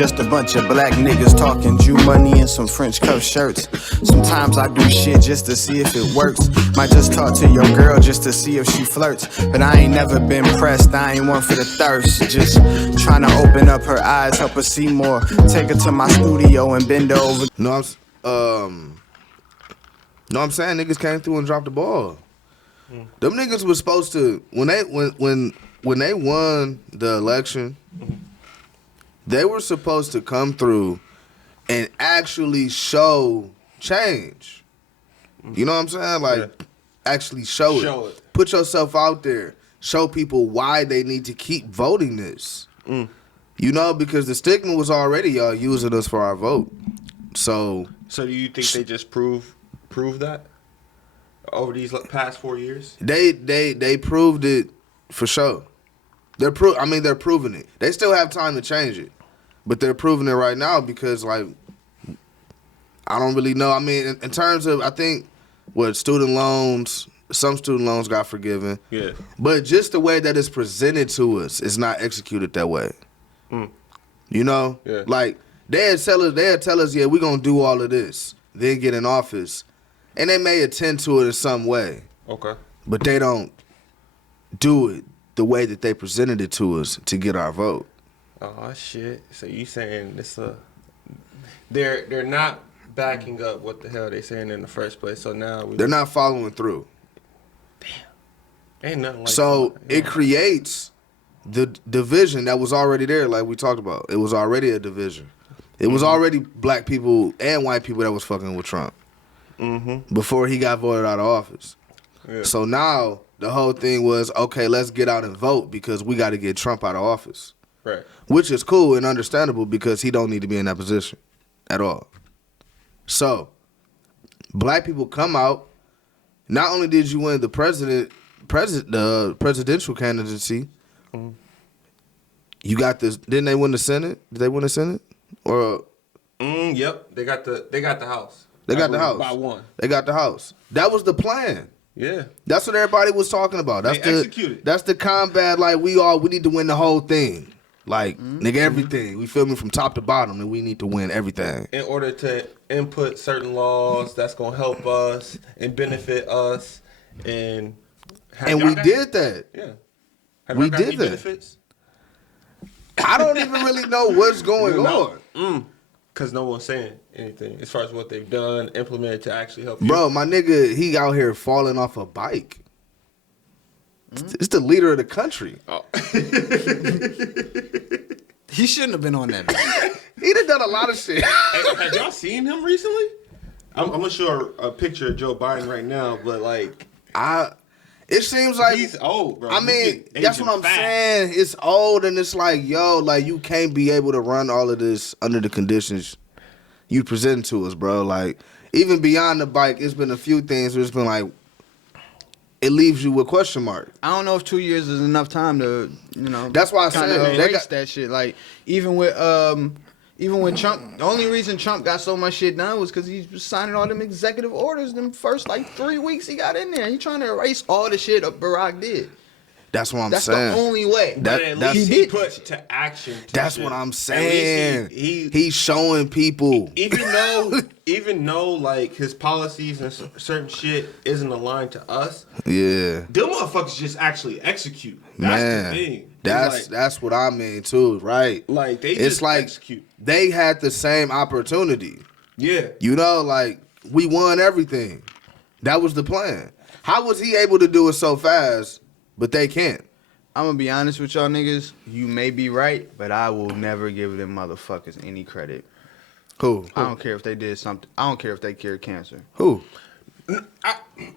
Just a bunch of black niggas talking Jew money and some French cuff shirts. Sometimes I do shit just to see if it works. Might just talk to your girl just to see if she flirts. But I ain't never been pressed, I ain't one for the thirst. Just trying to open up her eyes, help her see more. Take her to my studio and bend her over. No, I'm saying? Niggas came through and dropped the ball. Them niggas was supposed to when they won the election, they were supposed to come through and actually show change. You know what I'm saying? Like actually show it. Put yourself out there. Show people why they need to keep voting this. You know, because the stigma was already y'all using us for our vote. So do you think they just prove that over these past 4 years? They proved it for sure. They're proving it. They still have time to change it, but they're proving it right now because like I don't really know. I mean, in terms of I think student loans. Some student loans got forgiven. Yeah. But just the way that it's presented to us is not executed that way. You know? Yeah. Like, they'll tell us, yeah, we're going to do all of this, then get in office. And they may attend to it in some way. Okay. But they don't do it the way that they presented it to us to get our vote. Oh, shit. So you saying they're not backing up what the hell they saying in the first place. So now they're not following through. Ain't nothing like so that. It creates the division that was already there, like we talked about. It was already a division. It was already black people and white people that was fucking with Trump before he got voted out of office. Yeah. So now the whole thing was, okay, let's get out and vote because we got to get Trump out of office. Right. Which is cool and understandable because he don't need to be in that position at all. So black people come out. Not only did you win the presidential candidacy, you got this. Didn't they win the Senate? Did they win the Senate? Or yep, they got the House. They got the House by one. They got the House. That was the plan. Yeah, that's what everybody was talking about. That's executed. That's the combat. Like we need to win the whole thing. Like nigga, everything. We feel me from top to bottom, and we need to win everything in order to input certain laws that's gonna help us and benefit us. And we did that. Yeah. We did that. Benefits? I don't even really know what's going on. Because no one's saying anything as far as what they've done, implemented to actually help you. Bro, my nigga, he out here falling off a bike. It's the leader of the country. Oh. He shouldn't have been on that bike. He done a lot of shit. Have y'all seen him recently? I'm going to show a picture of Joe Biden right now, but like... It seems like he's old, bro. I mean, that's what I'm saying. It's old, and it's like, yo, like you can't be able to run all of this under the conditions you present to us, bro. Like even beyond the bike, it's been a few things where it's been like it leaves you with question mark. I don't know if 2 years is enough time to, That's why I said erase that shit. Like even with Trump, the only reason Trump got so much shit done was because he was signing all them executive orders them first 3 weeks he got in there. He trying to erase all the shit Barack did. That's what I'm saying. That's the only way. But at least he put to action. That's what I'm saying. He's showing people. Even though like his policies and certain shit isn't aligned to us. Yeah. Them motherfuckers just actually execute. That's the thing. That's what I mean too, right? Like they just execute. They had the same opportunity. Yeah. Like we won everything. That was the plan. How was he able to do it so fast, but they can't? I'm gonna be honest with y'all niggas. You may be right, but I will never give them motherfuckers any credit. Who? I don't care if they did something. I don't care if they cured cancer. Who?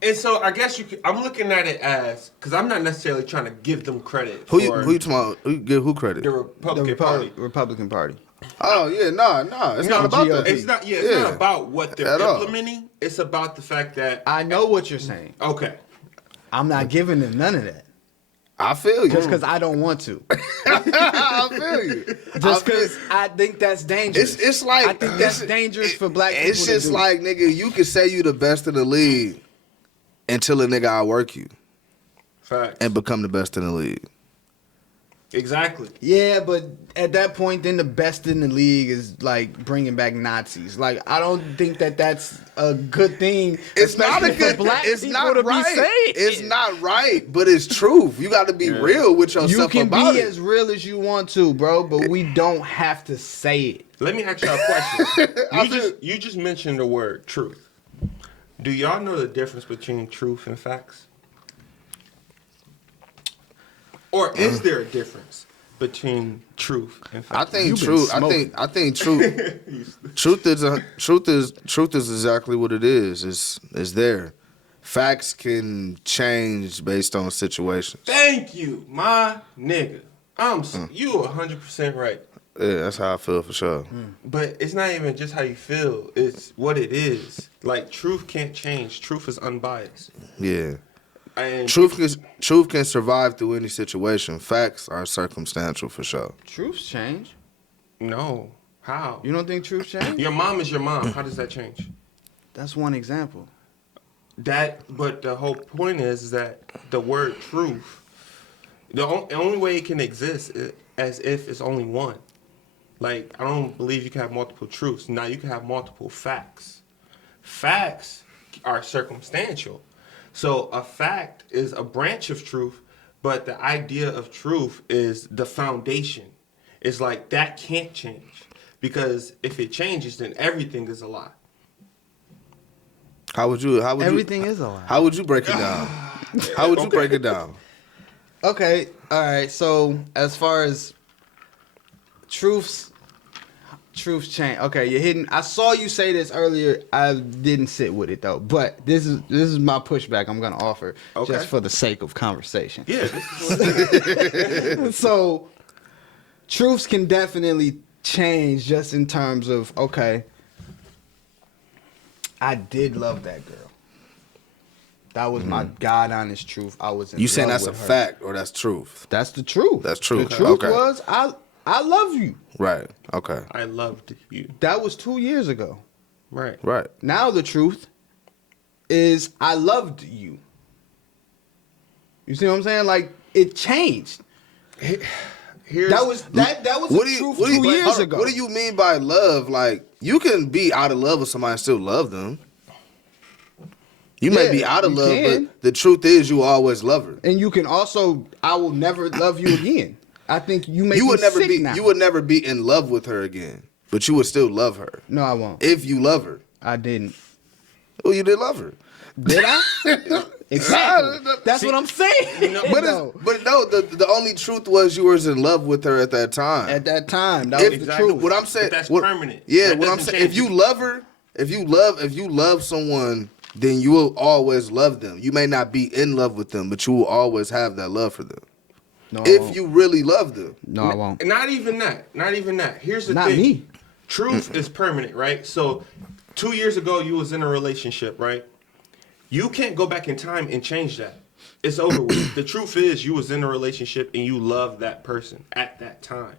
And so I guess I'm looking at it as, because I'm not necessarily trying to give them credit. Who you talking about? Give who credit? The Republican Party. Republican Party. Oh yeah, no, it's not about that. It's not. Yeah, it's not about what they're implementing. It's about the fact that I know what you're saying. Okay, I'm not giving them none of that. I feel you. Just because I don't want to. I feel you. Just because I think that's dangerous. It's like I think that's dangerous for black people. It's just like, nigga, you can say you the best in the league until a nigga outwork you. Facts. And become the best in the league. Exactly. Yeah, but at that point, then the best in the league is like bringing back Nazis. Like, I don't think that that's a good thing. It's not a especially good. for black It's people not to right. be saying. It's not right, but it's truth. You got to be real with yourself You can about be it. as real as you want to, bro, but we don't have to say it. Let me ask y'all a question. You just mentioned the word truth. Do y'all know the difference between truth and facts? Or is there a difference between truth and facts? I think You've been truth. smoking. I think truth. truth is exactly what it is. It's there. Facts can change based on situations. Thank you, my nigga. You 100% right. Yeah, that's how I feel for sure. But it's not even just how you feel. It's what it is. Like, truth can't change. Truth is unbiased. Yeah. And Truth can survive through any situation. Facts are circumstantial for sure. Truths change. no. How? You don't think truths change? Your mom is your mom. How does that change? That's one example. But the whole point is that the word truth, the only way it can exist is as if it's only one. Like, I don't believe you can have multiple truths. Now, you can have multiple facts. Facts are circumstantial. So a fact is a branch of truth, but the idea of truth is the foundation. It's like that can't change. Because if it changes, then everything is a lie. How would you Everything is a lie. How would you break it down? How would you break it down? Okay, all right. So as far as truths change. Okay, you're hitting. I saw you say this earlier. I didn't sit with it though. But this is my pushback. I'm gonna offer just for the sake of conversation. Yeah, this is what So truths can definitely change just in terms of, okay, I did love that girl. That was my God honest truth. I was in You saying love that's a with her. fact or that's truth? That's the truth. That's true. The truth Okay. was I love you. Right. Okay. I loved you. That was 2 years ago. Right. Right. Now the truth is I loved you. You see what I'm saying? Like, it changed. That was the truth 2 years hold on. ago. What do you mean by love? Like, you can be out of love with somebody and still love them. You may Yeah, be out of you love, can. but the truth is you always love her. And you can also, I will never love you again. I think you make You would me never sick be now. you would never be in love with her again. But you would still love her. No, I won't. If you love her. I didn't. Oh, you did love her. Did I? Exactly. That's what I'm saying. But No. the only truth was you was in love with her at that time. At that time, that If- was the Exactly. truth. What I'm saying, But that's what- permanent. Yeah, That what I'm doesn't saying, if change. you love her, if you love someone, then you will always love them. You may not be in love with them, but you will always have that love for them. No, I If won't. you really love them. No, I won't. Not even that. Not even that. Here's the Not thing. me. Truth is permanent, right? So 2 years ago, you was in a relationship, right? You can't go back in time and change that. It's over with. The truth is you was in a relationship and you loved that person at that time.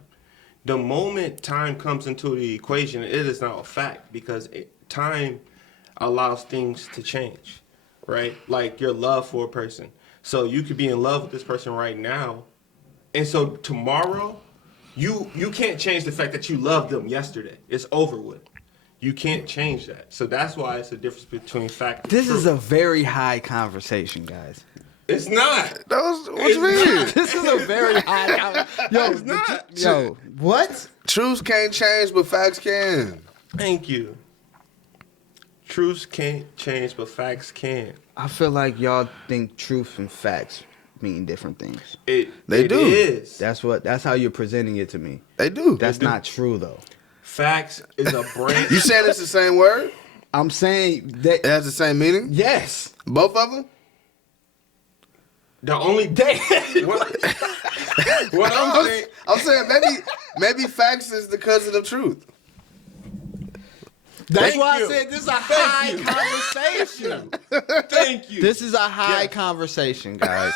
The moment time comes into the equation, it is now a fact because time allows things to change, right? Like your love for a person. So you could be in love with this person right now, and so tomorrow, you can't change the fact that you loved them yesterday. It's over with. You can't change that. So that's why it's a difference between fact and This truth. is a very high conversation, guys. It's not. What you mean? This is a very high conversation. Yo, It's not. Yo, what? Truths can't change, but facts can. Thank you. Truths can't change, but facts can. I feel like y'all think truth and facts mean different things. They It do. is. That's how you're presenting it to me. They do. That's not true though. Facts is a branch. You saying it's the same word? I'm saying that It has the same meaning? yes. Both of them? The only day. What I'm saying. I'm saying maybe facts is the cousin of truth. That's Thank why you. I said this is a Thank high you. conversation. Thank you. This is a high Yes. conversation, guys.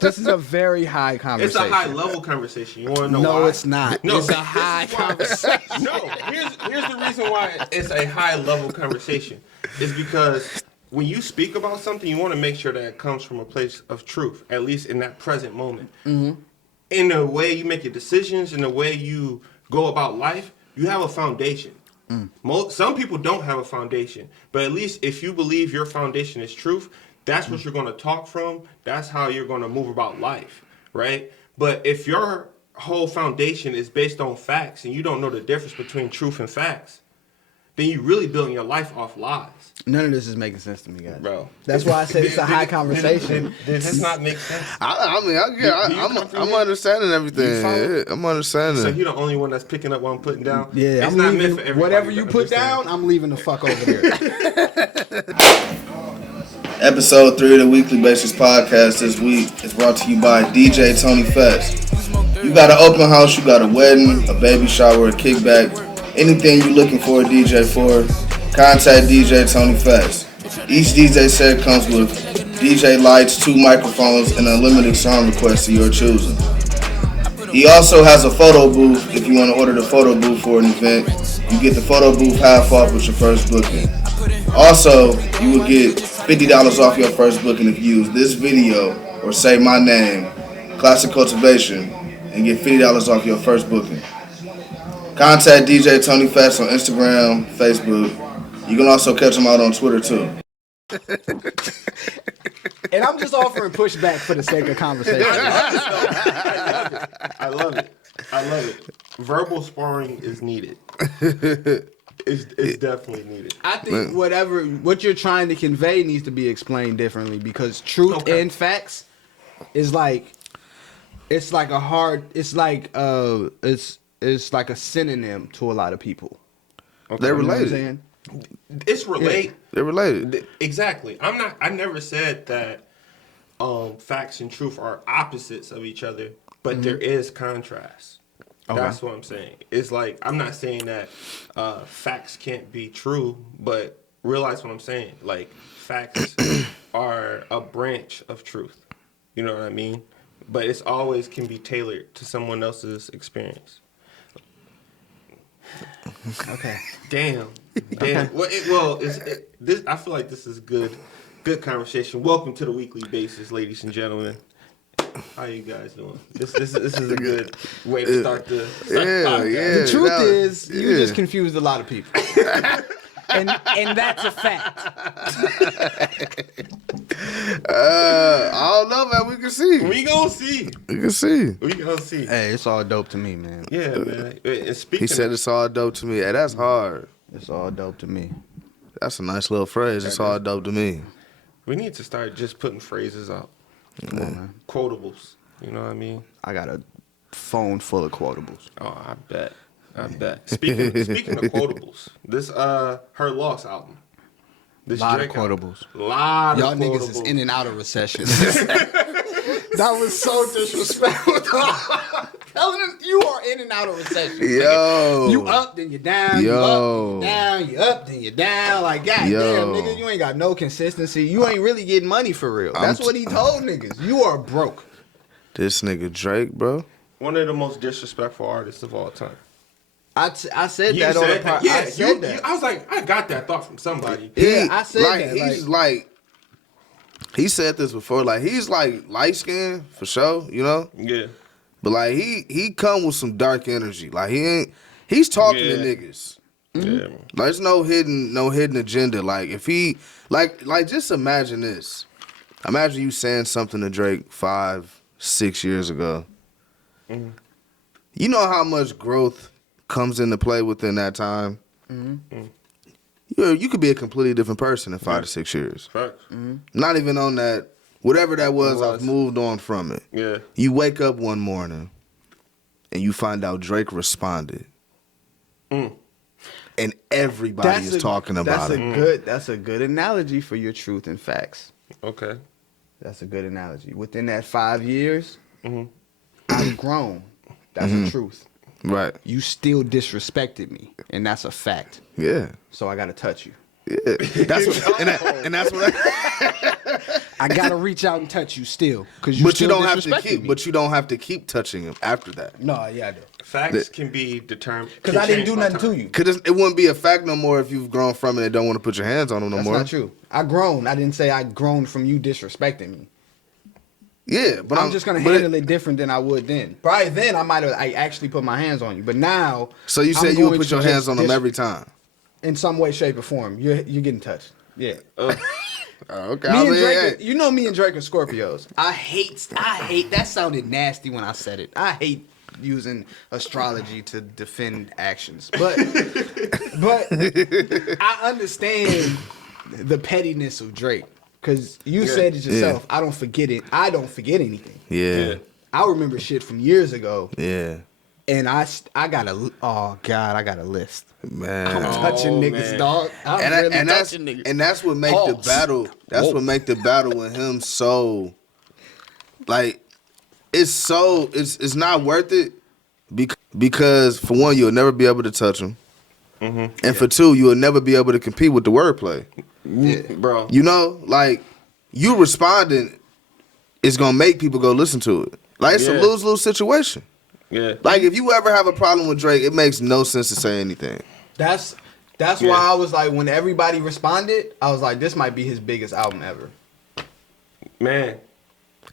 This is a very high It's conversation. a high level conversation. You want to know No, why? it's not. No, It's a this is high why- conversation. No, here's the reason why it's a high level conversation. Is because when you speak about something, you want to make sure that it comes from a place of truth, at least in that present moment. in the way you make your decisions, in the way you go about life, you have a foundation. Some people don't have a foundation, but at least if you believe your foundation is truth, that's what you're going to talk from. That's how you're going to move about life, right? But if your whole foundation is based on facts and you don't know the difference between truth and facts, then you really building your life off lies. None of this is making sense to me, guys. Bro. That's why I said it's a high conversation. Does this not make sense? I'm understanding everything. Yeah, I'm understanding. So you're the only one that's picking up what I'm putting down? Yeah, it's I'm not leaving, meant for everybody. whatever you put down, I'm leaving the fuck over there. Episode 3 of the Weekly Basis Podcast this week is brought to you by DJ Tony Fest. You got an open house, you got a wedding, a baby shower, a kickback, anything you're looking for a DJ for, contact DJ Tony Fest. Each DJ set comes with DJ lights, 2 microphones, and unlimited song requests of your choosing. He also has a photo booth if you want to order the photo booth for an event. You get the photo booth half off with your first booking. Also, you will get $50 off your first booking if you use this video or say my name, Classic Cultivation, and get $50 off your first booking. Contact DJ Tony Fest on Instagram, Facebook. You can also catch him out on Twitter too. And I'm just offering pushback for the sake of conversation. I love it. Verbal sparring is needed. It's definitely needed. I think what you're trying to convey needs to be explained differently, because truth and facts is like it's like a synonym to a lot of people. Okay. They're You know what I'm related. saying? It's related. They're related. Exactly. I never said that facts and truth are opposites of each other, but there is contrast. Okay. That's what I'm saying. It's like, I'm not saying that facts can't be true, but realize what I'm saying. Like, facts are a branch of truth. You know what I mean? But it's always can be tailored to someone else's experience. Okay. Damn. This. I feel like this is good conversation. Welcome to the Weekly Basis, ladies and gentlemen. How you guys doing? This is a good way to start the podcast. The truth is, you just confused a lot of people. and that's a fact. I don't know, man. We can see. We gonna see. We can see. We gonna see. Hey, it's all dope to me, man. Yeah, man. And speaking He said it's all dope to me. Hey, that's hard. It's all dope to me. That's a nice little phrase. It's all dope to me. we need to start just putting phrases out. Come on, man. Quotables. You know what I mean? I got a phone full of quotables. Oh, I bet. Speaking of quotables, this Her Loss album. This Lot Drake of quotables. Lot Y'all of niggas quotables. is in and out of recession. That was so disrespectful. Telling him you are in and out of recession. Yo. You up, then you down. You up, then you down. You up, then you down. Like, goddamn, nigga, you ain't got no consistency. You ain't really getting money for real. That's what he told niggas. You are broke. This nigga Drake, bro. One of the most disrespectful artists of all time. I said You that on the said that. podcast. Yeah, I said that. I was like, I got that thought from somebody. Yeah, I said like, that. He's like, he said this before. Like, he's like light skinned for sure, you know. Yeah. But like, he come with some dark energy. Like, he's talking to niggas. Yeah. Like, there's no hidden agenda. Like, if he like just imagine this. Imagine you saying something to Drake 5-6 years ago. Mm-hmm. You know how much growth comes into play within that time. Mm-hmm. You could be a completely different person in 5 to 6 years. Facts. Not even on that, whatever that was, I've moved on from it. Yeah. You wake up one morning and you find out Drake responded. And everybody is talking about it. That's a good analogy for your truth and facts. Okay. That's a good analogy. Within that 5 years, I've grown. That's the truth. Right. You still disrespected me, and that's a fact. Yeah. So I gotta touch you. Yeah. That's what, and that's what I gotta reach out and touch you still, because But you don't have to keep. But you don't have to keep touching him after that. No, yeah, I do. Facts can be determined. Because I didn't do nothing to you. Cause it wouldn't be a fact no more if you've grown from it and don't want to put your hands on him no That's more. not true. I grown. I didn't say I grown from you disrespecting me. Yeah, but I'm just gonna handle it different than I would then. Probably then I might have actually put my hands on you, but now. So you said I'm you would going put to your hands just on them every time. in some way, shape, or form. You're getting touched. Yeah. Okay. Me and Drake, you know me and Drake are Scorpios. I hate. That sounded nasty when I said it. I hate using astrology to defend actions, but I understand the pettiness of Drake because you said it yourself. I don't forget it. I don't forget anything. Yeah. I remember shit from years ago. Yeah. And I got I got a list. Man. I'm touching niggas, dog. I'm really touching niggas. And that's what make the battle. That's what make the battle with him so, like, it's not worth it because for one, you'll never be able to touch him, and for two, you'll never be able to compete with the wordplay. Yeah, bro. You know, like you responding is gonna make people go listen to it. Like it's a lose-lose situation. Yeah. Like if you ever have a problem with Drake, it makes no sense to say anything. That's why I was like, when everybody responded, I was like, this might be his biggest album ever. Man.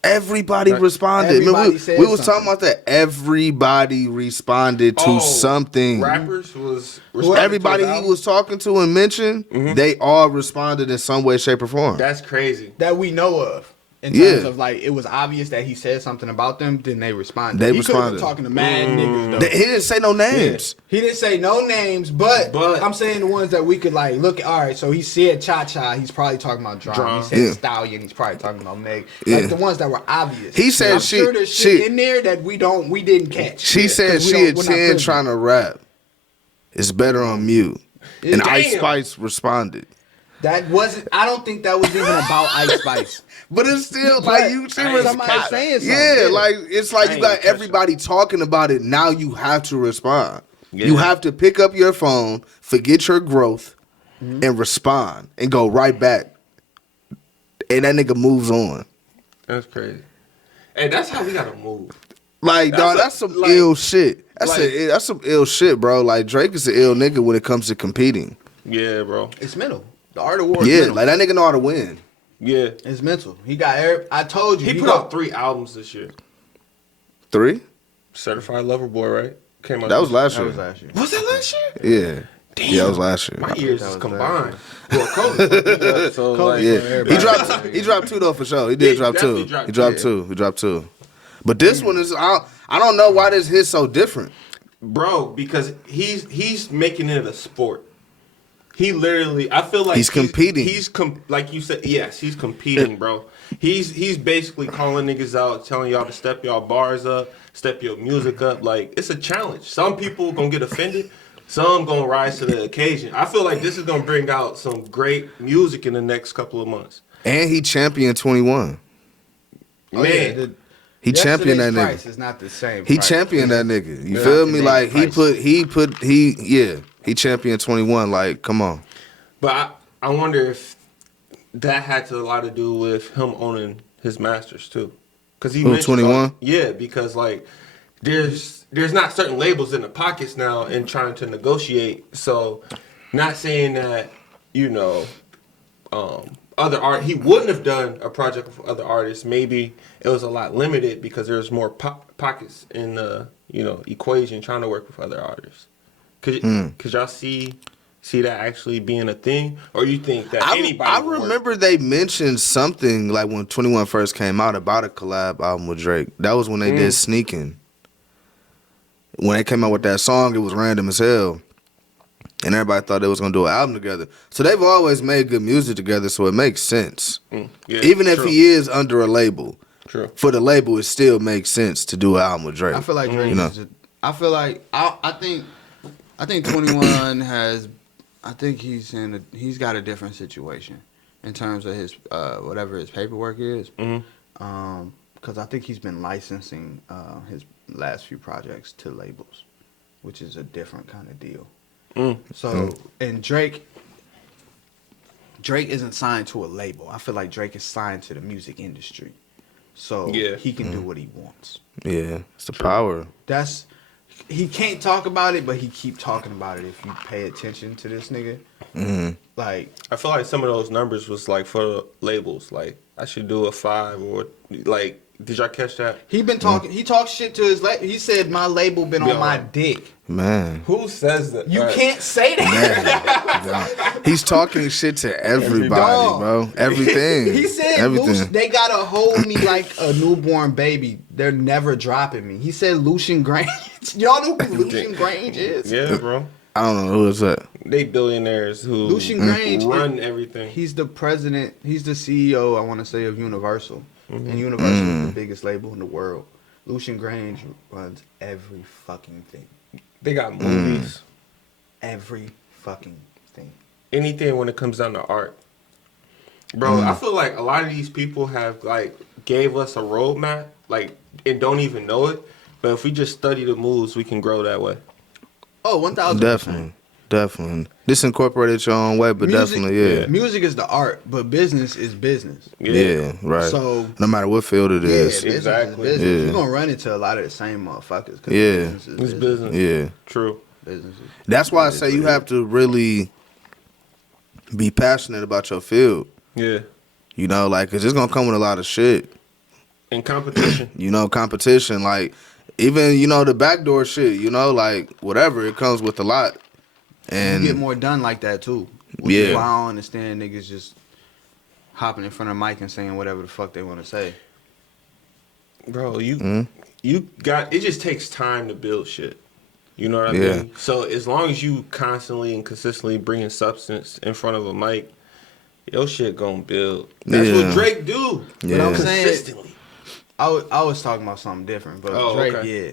Everybody responded. Everybody we was talking about that. Everybody responded to something. Rappers was everybody he was talking to and mentioned, they all responded in some way, shape, or form. That's crazy. That we know of. In terms of like, it was obvious that he said something about them, then they responded. He could have been talking to mad niggas though. He didn't say no names. Yeah. He didn't say no names, but I'm saying the ones that we could like look. All right, so he said Cha Cha. He's probably talking about Drum. He said Stallion. He's probably talking about Meg. Like the ones that were obvious. He said I'm sure there's shit in there that we didn't catch. She said she had 10 trying to rap. It's better on mute. And Ice Spice responded. That wasn't. I don't think that was even about Ice Spice. But it's still like you see somebody saying something. Yeah, like it's like you got everybody talking about it. Now you have to respond. Yeah. You have to pick up your phone, forget your growth, and respond and go right back. And that nigga moves on. That's crazy. Hey, that's how we gotta move. Like, dog, that's some ill shit. That's some ill shit, bro. Like Drake is an ill nigga when it comes to competing. Yeah, bro. It's mental. The art of war. Yeah, mental. like that nigga know how to win. Yeah, it's mental. He got. I told you. He put out 3 albums this year. 3? Certified Lover Boy, right? Came out. That was last year. Was that last year? Yeah. Damn. Yeah, that was last year. My years is combined. Well, COVID. So like, he dropped 2 though for sure. He did drop 2. He dropped 2. He dropped 2. But this one is I don't know why this hit so different, bro. Because he's making it a sport. He literally, I feel like he's competing. Like you said, yes, he's competing, bro. He's basically calling niggas out, telling y'all to step y'all bars up, step your music up. Like it's a challenge. Some people gonna get offended. Some gonna rise to the occasion. I feel like this is gonna bring out some great music in the next couple of months. And he championed 21. Man. He championed that nigga. Price is not the same. He championed that nigga. You feel me? Like he championed 21. Like, come on. But I wonder if that had a lot to do with him owning his masters too. Because he mentioned 21. Yeah, because like there's not certain labels in the pockets now and trying to negotiate. So not saying that other art, he wouldn't have done a project with other artists. Maybe it was a lot limited because there's more pockets in the equation trying to work with other artists. Could y'all see that actually being a thing, or you think that anybody? I remember they mentioned something like when 21 first came out about a collab album with Drake. That was when they did Sneaking. When they came out with that song, it was random as hell. And everybody thought they was gonna do an album together. So they've always made good music together, so it makes sense. Yeah, even if he is under a label. True. For the label, it still makes sense to do an album with Drake. I feel like Drake I think 21 has. I think he's got a different situation in terms of his whatever his paperwork is. Because I think he's been licensing his last few projects to labels, which is a different kind of deal. So, and Drake isn't signed to a label. I feel like Drake is signed to the music industry. So he can do what he wants. Yeah, it's the power. He can't talk about it, but he keep talking about it if you pay attention to this nigga. Like, I feel like some of those numbers was like for the labels. Like I should do a 5 or like Did y'all catch that? He been talking. He talks shit to his. He said my label been on my dick. Man. Who says that? You can't say that. He's talking shit to everybody, Dog. bro. Everything. He said everything. they gotta hold me like a newborn baby. They're never dropping me. He said Lucian Grange. Y'all know who Lucian Grange is? Yeah, bro. I don't know who is that. They billionaires who Lucian Grange run everything. He's the president. He's the CEO. I want to say of Universal, and Universal is the biggest label in the world. Lucian Grange runs every fucking thing. They got movies. Every fucking thing. Anything when it comes down to art. Bro, I feel like a lot of these people have like gave us a roadmap, like, and don't even know it. But if we just study the moves, we can grow that way. Oh, 1,000%. Definitely. This incorporated your own way, but definitely, yeah. Music is the art, but business is business. Yeah, right. So no matter what field it is. business Exactly. is business. Yeah. You're gonna run into a lot of the same motherfuckers. 'Cause Yeah. business is It's business. Yeah. True. Business is That's why I say you have to really be passionate about your field. Yeah. You know, like, cause it's gonna come with a lot of shit. And competition. You know, competition, like, even, you know, the backdoor shit, you know, like, whatever, it comes with a lot. And you get more done like that too. Which Yeah. is why I don't understand niggas just hopping in front of a mic and saying whatever the fuck they want to say. Bro, you got it. Just takes time to build shit. You know what I Yeah. mean? So as long as you constantly and consistently bringing substance in front of a mic, your shit gonna build. That's Yeah. what Drake do. Yeah. But I'm saying Consistently. I was talking about something different, but Oh, Drake, okay. yeah.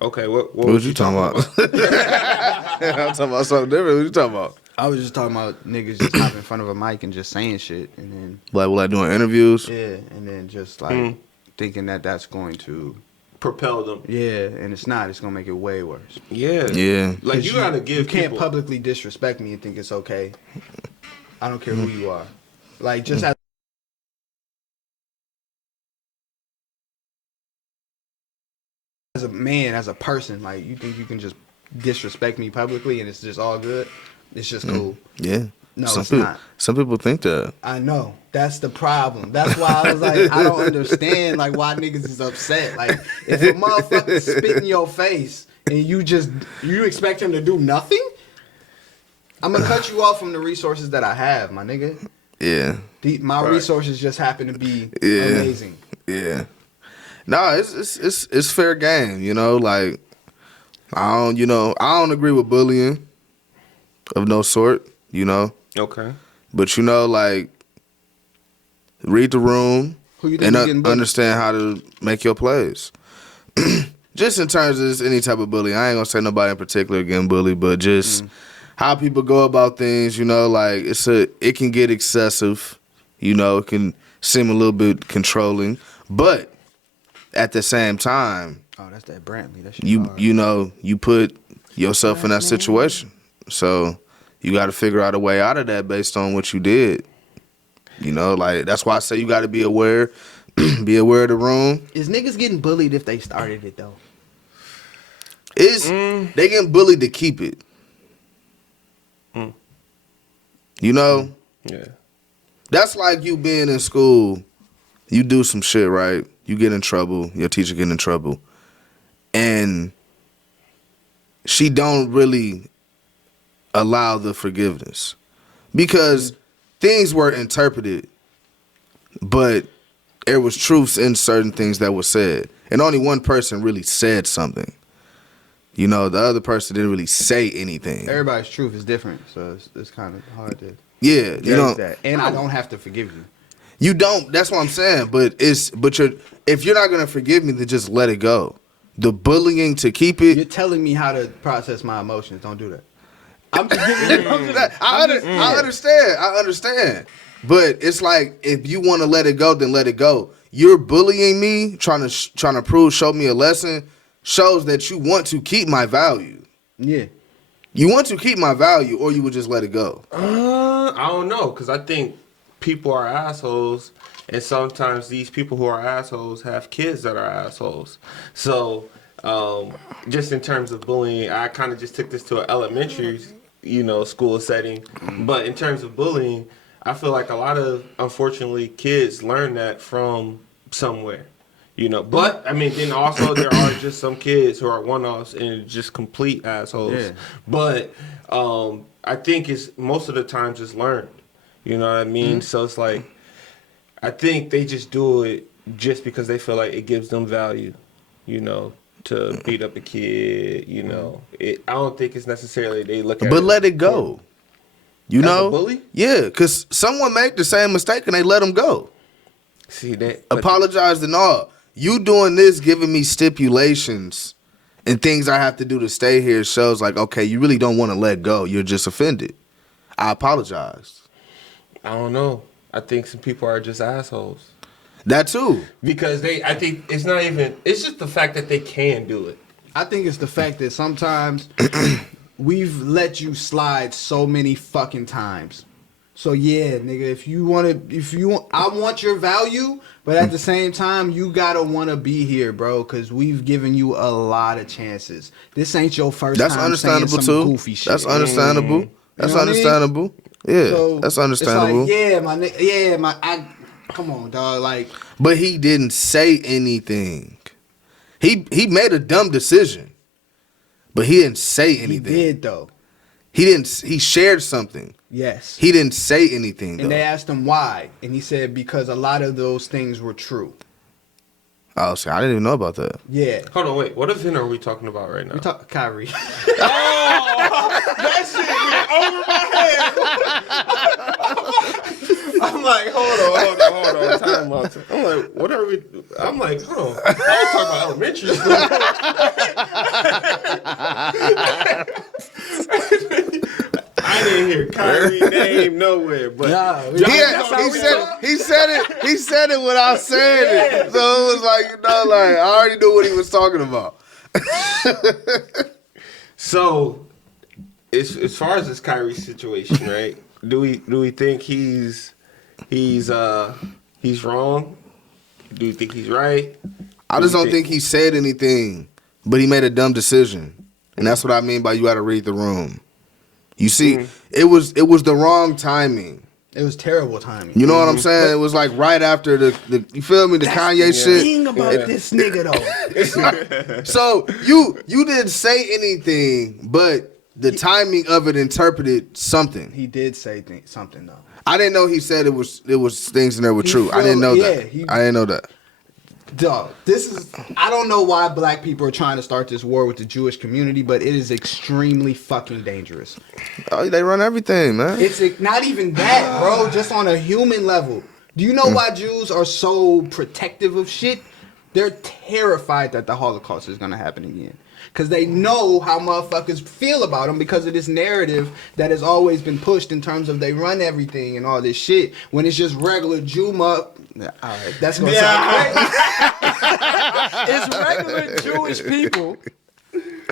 Okay, what what was you talking about? I'm talking about something different. What you talking about? I was just talking about niggas just hopping in front of a mic and just saying shit, and then Like doing interviews? yeah, and then just like thinking that that's going to Propel them. yeah, and it's not. It's gonna make it way worse. Yeah. Yeah. Like 'Cause you gotta give You can't people. publicly disrespect me and think it's okay. I don't care who you are. Like just as a man, as a person, like you think you can just disrespect me publicly and it's just all good? It's just cool. Yeah. No, some it's people, not. Some people think that. I know. That's the problem. That's why I was like, I don't understand like why niggas is upset. Like if a motherfucker spit in your face and you expect him to do nothing, I'm gonna cut you off from the resources that I have, my nigga. Yeah. My resources just happen to be Yeah. amazing. Yeah. No, it's fair game, you know, like I don't agree with bullying of no sort, you know. Okay. But you know, like, read the room Who you think and is getting bullied? understand how to make your plays. Just in terms of any type of bullying. I ain't gonna say nobody in particular getting bullied, but just how people go about things, you know, like it can get excessive, you know, it can seem a little bit controlling. But at the same time, Oh, that's that Brantley. That shit hard. you put yourself in that situation. So you got to figure out a way out of that based on what you did. You know, like that's why I say you got to be aware, be aware of the room. Is niggas getting bullied if they started it though? They getting bullied to keep it. You know, Yeah. that's like you being in school. You do some shit, right? You get in trouble. Your teacher get in trouble, and she don't really allow the forgiveness because things were interpreted, but there was truths in certain things that were said, and only one person really said something. You know, the other person didn't really say anything. Everybody's truth is different, so it's kind of hard to Yeah, you know, judge that. And I don't have to forgive you. you don't. That's what I'm saying. But if you're not gonna forgive me, then just let it go. The bullying to keep it. You're telling me how to process my emotions. Don't do that. I'm just giving you. I understand. I understand. But it's like if you want to let it go, then let it go. You're bullying me, trying to show me a lesson, shows that you want to keep my value. Yeah. You want to keep my value, or you would just let it go. I don't know, because I think people are assholes, and sometimes these people who are assholes have kids that are assholes. So, just in terms of bullying, I kind of just took this to an elementary, school setting. But in terms of bullying, I feel like a lot of, unfortunately, kids learn that from somewhere. You know, but I mean, then also there are just some kids who are one-offs and just complete assholes. Yeah. But I think it's most of the times it's learned. You know what I mean? So it's like I think they just do it just because they feel like it gives them value. You know, to beat up a kid. You know, I don't think it's necessarily they look at. But it let it go. You As a know, bully? Yeah, because someone made the same mistake and they let them go. See that? Apologized and all. You doing this, giving me stipulations and things I have to do to stay here shows like, okay, you really don't want to let go. You're just offended. I apologize. I don't know. I think some people are just assholes. That too. Because I think it's not even, it's just the fact that they can do it. I think it's the fact that sometimes we've let you slide so many fucking times. So yeah, nigga, I want your value, but at the same time, you gotta want to be here, bro, because we've given you a lot of chances. This ain't your first That's time understandable saying some too. goofy shit. That's understandable. That's know what I mean? understandable. Yeah, So, that's understandable. It's like, come on, dog, like. But he didn't say anything. He made a dumb decision, but he didn't say anything. He did though. He shared something. Yes. He didn't say anything, though. And they asked him why, and he said because a lot of those things were true. Oh, see, I didn't even know about that. Yeah. Hold on, wait. What event are we talking about right now? We talk Kyrie. That shit went over my head. I'm like, hold on. Time out. I'm like, what are we? I'm like, hold on. I was talking about elementary school. I didn't hear Kyrie name nowhere, but He said it without saying it. So it was like, I already knew what he was talking about. So, as far as this Kyrie situation, right? Do we think he's wrong? Do you think he's right? I just don't think he said anything, but he made a dumb decision, and that's what I mean by you got to read the room. You see, it was the wrong timing. It was terrible timing. You know what I'm saying? It was like right after the you feel me, the Kanye shit. The thing about this nigga though. So you didn't say anything, but the timing of it interpreted something. He did say something though. I didn't know he said it was things in there were true. I didn't know that. I didn't know that. Dog, I don't know why black people are trying to start this war with the Jewish community, but it is extremely fucking dangerous. Oh, they run everything, man. It's not even that, bro, just on a human level. Do you know why Jews are so protective of shit? They're terrified that the Holocaust is going to happen again. Because they know how motherfuckers feel about them because of this narrative that has always been pushed in terms of they run everything and all this shit. When it's just regular Jew all right, that's going to sound crazy. It's regular Jewish people.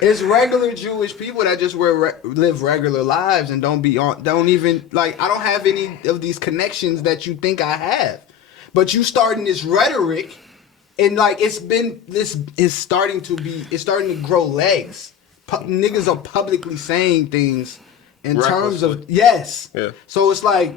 It's regular Jewish people that just live regular lives and don't even, like, I don't have any of these connections that you think I have. But you starting this rhetoric. And like it's starting to grow legs. Niggas are publicly saying things in terms of yes. Yeah. So it's like,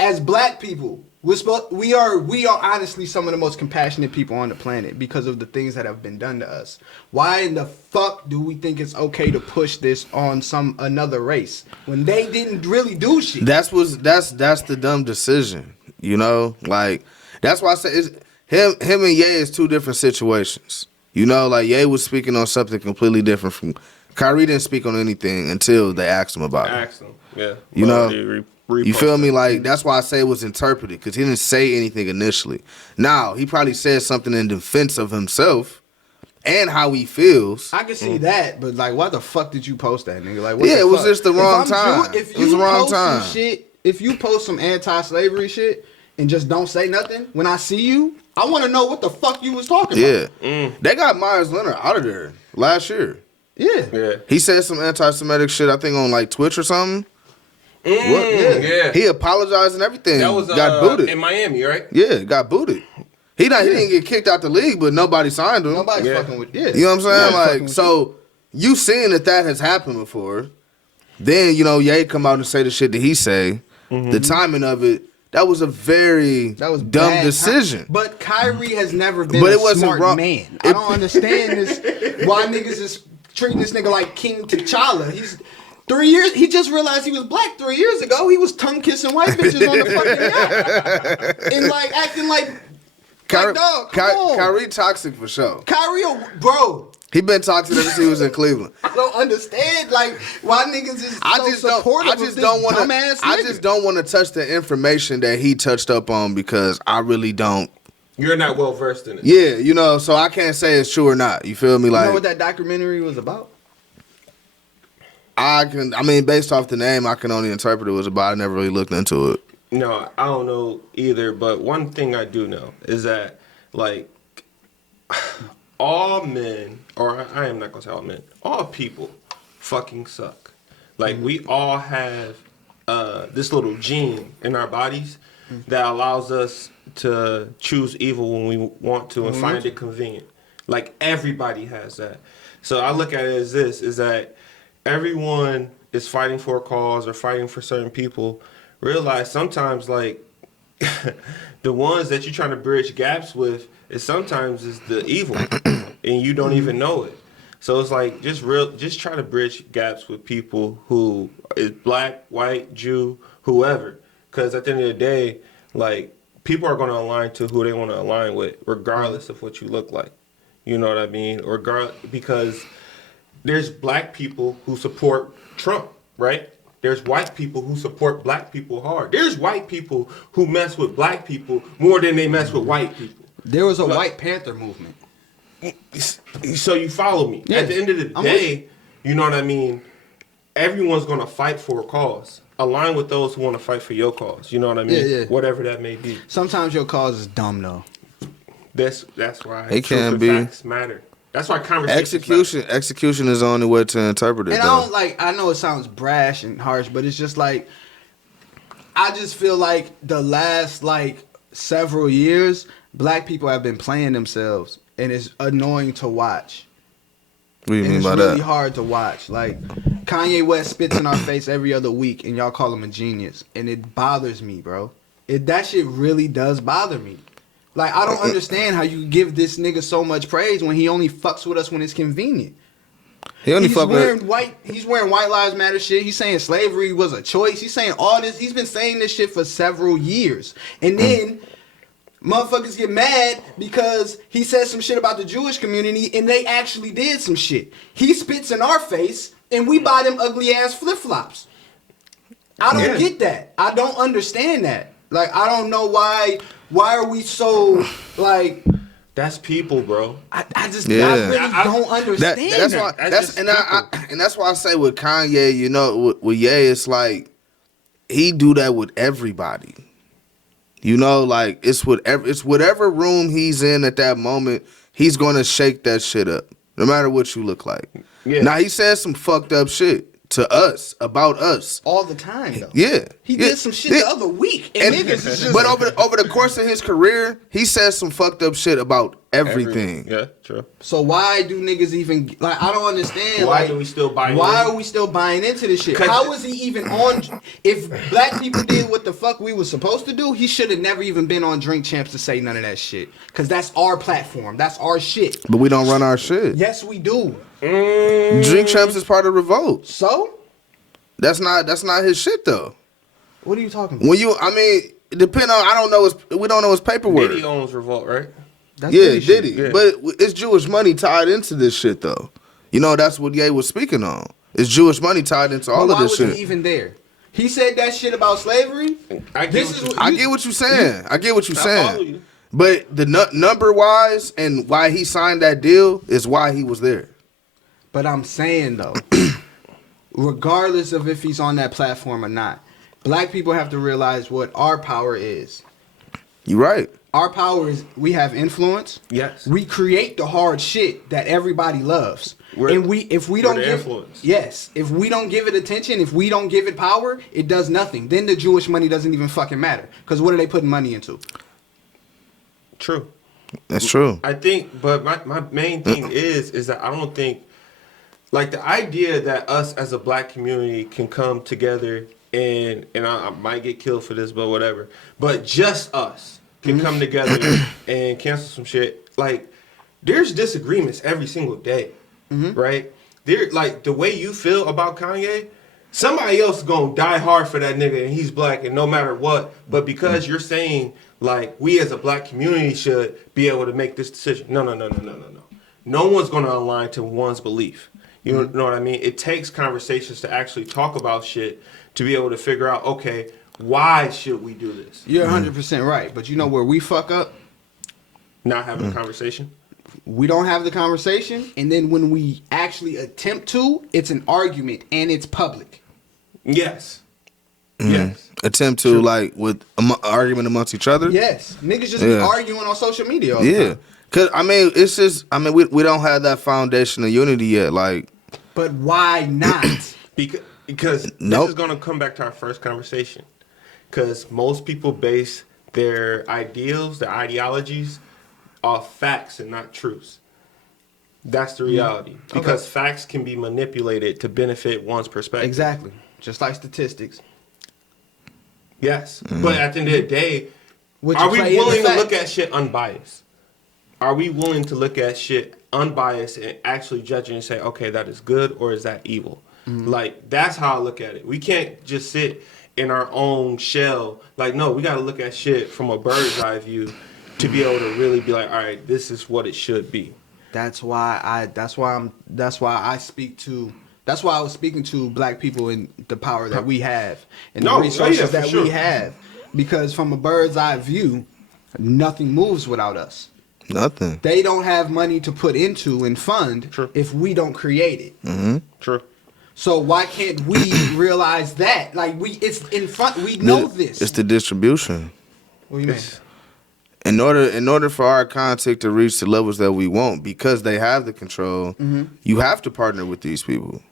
as black people, we are honestly some of the most compassionate people on the planet because of the things that have been done to us. Why in the fuck do we think it's okay to push this on another race when they didn't really do shit? That's the dumb decision. You know, like that's why I say Him and Ye is two different situations. You know, like Ye was speaking on something completely different from Kyrie didn't speak on anything until they asked him about it. Asked him, yeah. You know, you feel me? Like that's why I say it was interpreted because he didn't say anything initially. Now he probably said something in defense of himself and how he feels. I can see that, but like, why the fuck did you post that, nigga? Like, what yeah, the it was fuck? just the wrong time. If it was the wrong time. If you post some anti-slavery shit and just don't say nothing, when I see you, I want to know what the fuck you was talking about. Yeah. They got Myers Leonard out of there last year. Yeah. He said some anti-Semitic shit, I think, on like Twitch or something. Yeah. He apologized and everything. That was got booted. in Miami, right? Yeah, got booted. He didn't get kicked out the league, but nobody signed him. Nobody's fucking with You know what I'm saying? Like, so you seeing that has happened before. Then, Ye come out and say the shit that he say. The timing of it That was a very dumb bad decision. But Kyrie has never been But a it wasn't smart wrong. man. I don't understand this. Why niggas is treating this nigga like King T'Challa? He's 3 years. He just realized he was black 3 years ago. He was tongue kissing white bitches on the fucking yacht and like acting like Kyrie, dog. Come on. Kyrie toxic for sure. Kyrie, bro. He been toxic ever since he was in Cleveland. I don't understand like why niggas is supportive I of just this don't want dumbass to. I nigga. just don't want to touch the information that he touched up on because I really don't. You're not well versed in it. Yeah, you know, so I can't say it's true or not. You feel me? You Like know what that documentary was about? I mean, based off the name, I can only interpret it was about. I never really looked into it. No, I don't know either. But one thing I do know is that, like, all men, or I am not gonna say all men, all people, fucking suck. Like we all have this little gene in our bodies that allows us to choose evil when we want to and find it convenient. Like everybody has that. So I look at it as this: is that everyone is fighting for a cause or fighting for certain people. Realize sometimes like the ones that you're trying to bridge gaps with is sometimes is the evil and you don't even know it. So it's like just try to bridge gaps with people who is black, white, Jew, whoever. Because at the end of the day, like people are going to align to who they want to align with, regardless of what you look like. You know what I mean? Because there's black people who support Trump, right? There's white people who support black people hard. There's white people who mess with black people more than they mess with white people. There was a White Panther movement. So you follow me. Yeah. At the end of the day, you know what I mean? Everyone's going to fight for a cause. Align with those who want to fight for your cause. You know what I mean? Yeah. Whatever that may be. Sometimes your cause is dumb though. That's why It truth can and be. facts matter. That's why conversation. Execution is the only way to interpret it. And though. I know it sounds brash and harsh, but it's just like I just feel like the last like several years, black people have been playing themselves, and it's annoying to watch. What do you And mean it's by really that? hard to watch. Like Kanye West spits in our face every other week, and y'all call him a genius, and it bothers me, bro. That shit really does bother me. Like I don't understand how you give this nigga so much praise when he only fucks with us when it's convenient. He only He's fuck wearing with. white. He's wearing White Lives Matter shit. He's saying slavery was a choice. He's saying all this. He's been saying this shit for several years, and then motherfuckers get mad because he says some shit about the Jewish community, and they actually did some shit. He spits in our face, and we buy them ugly ass flip flops. I don't get that. I don't understand that. Like I don't know why. Why are we so like? That's people, bro. I just Yeah. I really don't understand That's that. why. That's That's why I say with Kanye, you know, with Ye, it's like he do that with everybody. You know, like it's whatever room he's in at that moment, he's gonna shake that shit up, no matter what you look like. Yeah. Now he says some fucked up shit to us about us. All the time though. Yeah, He yeah. did some shit the other week, and niggas is just. But over the course of his career, he says some fucked up shit about everything. Yeah, true. So why do niggas even like? I don't understand. Why like, do we still buy Why in? are we still buying into this shit? 'Cause- How is he even on? If black people did what the fuck we was supposed to do, he should have never even been on Drink Champs to say none of that shit. Cause that's our platform. That's our shit. But we don't run our shit. Yes, we do. Drink Champs is part of Revolt. So That's not his shit though. what are you talking about? When depend on we don't know his paperwork. Diddy owns Revolt, right? That's Yeah, Diddy shit. Diddy. Yeah. But it's Jewish money tied into this shit though. You know, that's what Ye was speaking on. It's Jewish money tied into all But of why this was shit. he even there? He said that shit about slavery. I get This what is you- what I get what you're saying. I get what you're I follow saying. you. But the number wise and why he signed that deal is why he was there. But I'm saying though, regardless of if he's on that platform or not, black people have to realize what our power is. You right. Our power is we have influence. Yes. We create the hard shit that everybody loves. We're- And if we we're don't the give influence. yes, if we don't give it attention, if we don't give it power, it does nothing. Then the Jewish money doesn't even fucking matter. Because what are they putting money into? True. That's true. I think, but my main thing is that I don't think, like the idea that us as a black community can come together and I might get killed for this, but whatever. But just us can come together and cancel some shit. Like, there's disagreements every single day, right? There, like, the way you feel about Kanye, somebody else is gonna die hard for that nigga, and he's black, and no matter what. But because you're saying, like, we as a black community should be able to make this decision. No. No one's gonna align to one's belief. You know what I mean? It takes conversations to actually talk about shit to be able to figure out, okay, why should we do this? You're 100% right, but you know where we fuck up? Not having a conversation? We don't have the conversation, and then when we actually attempt to, it's an argument, and it's public. Yes. Yes. Attempt to, like, with argument amongst each other? Yes. Niggas just be arguing on social media all the time. Because, I mean, it's just, I mean, we don't have that foundation of unity yet, like. But why not? Because this is going to come back to our first conversation. Because most people base their ideals, their ideologies, off facts and not truths. That's the reality. Because facts can be manipulated to benefit one's perspective. Exactly. Just like statistics. Yes. But at the end of the day, are we willing to look at shit unbiased? Are we willing to look at shit unbiased and actually judge it and say, okay, that is good or is that evil? Like, that's how I look at it. We can't just sit in our own shell. Like, no, we got to look at shit from a bird's eye view to be able to really be like, all right, this is what it should be. That's why I was speaking to black people and the power that we have and the resources that we have. Because from a bird's eye view, nothing moves without us. Nothing. They don't have money to put into and fund if we don't create it. True. So why can't we realize that? Like, it's in front. We know this. It's the distribution. What do you mean? In order for our content to reach the levels that we want, because they have the control, you have to partner with these people.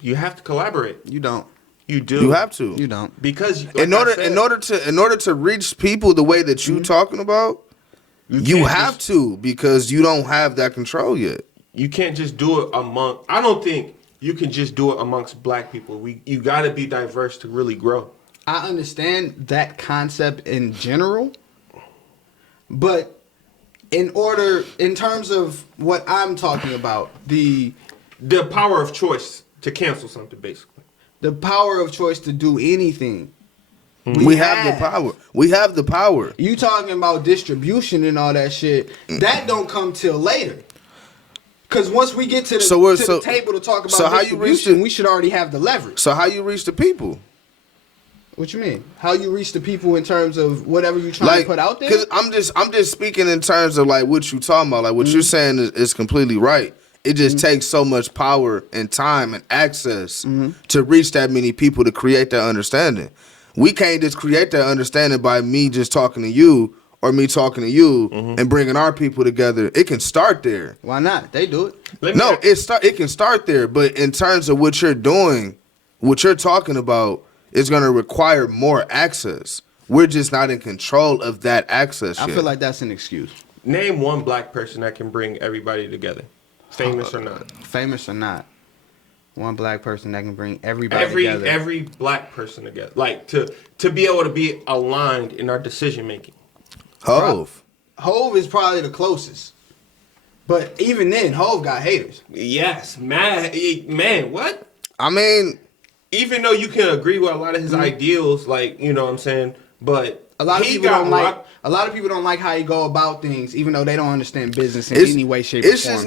You have to collaborate. You don't. You do. You have to. You don't. Because in order to reach people the way that you talking about, you have to, because you don't have that control yet. You can't just do it I don't think you can just do it amongst black people. You got to be diverse to really grow. I understand that concept in general, but in terms of what I'm talking about, the power of choice to cancel something, basically. The power of choice to do anything. We have the power. We have the power. You talking about distribution and all that shit, that don't come till later. Because once we get to the table to talk about distribution, we should already have the leverage. So how you reach the people? What you mean? How you reach the people in terms of whatever you trying to put out there? Because I'm just speaking in terms of like what you talking about. Like what you're saying is completely right. It just takes so much power and time and access to reach that many people to create that understanding. We can't just create that understanding by me just talking to you or me talking to you and bringing our people together. It can start there. Why not? They do it. It can start there. But in terms of what you're doing, what you're talking about is going to require more access. We're just not in control of that access yet. I feel like that's an excuse. Name one black person that can bring everybody together. Famous or not. Famous or not. One black person that can bring everybody together. Every black person together. Like, to be able to be aligned in our decision making. Hove. Hove is probably the closest. But even then, Hove got haters. Yes, man, what? I mean, even though you can agree with a lot of his ideals, like, you know what I'm saying, but a lot of people don't like how he go about things, even though they don't understand business in any way, shape, or form.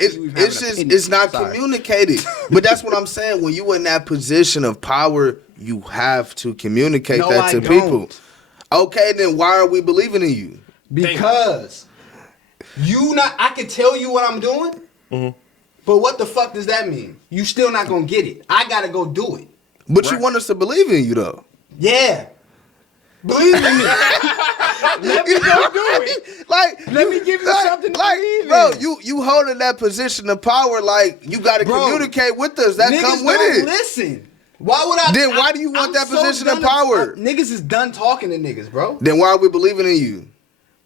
It's not communicated. But that's what I'm saying. When you in that position of power, you have to communicate that to people. Okay, then why are we believing in you? Because I can tell you what I'm doing, but what the fuck does that mean? You still not gonna get it. I gotta go do it. But you want us to believe in you though. Yeah. Believe in me. Let me go do it. Let me give you something to believe in. Bro, you holding that position of power, like you gotta communicate with us. That come with it. Listen. Why would I? Then why do you want that position of power? Niggas is done talking to niggas, bro. Then why are we believing in you?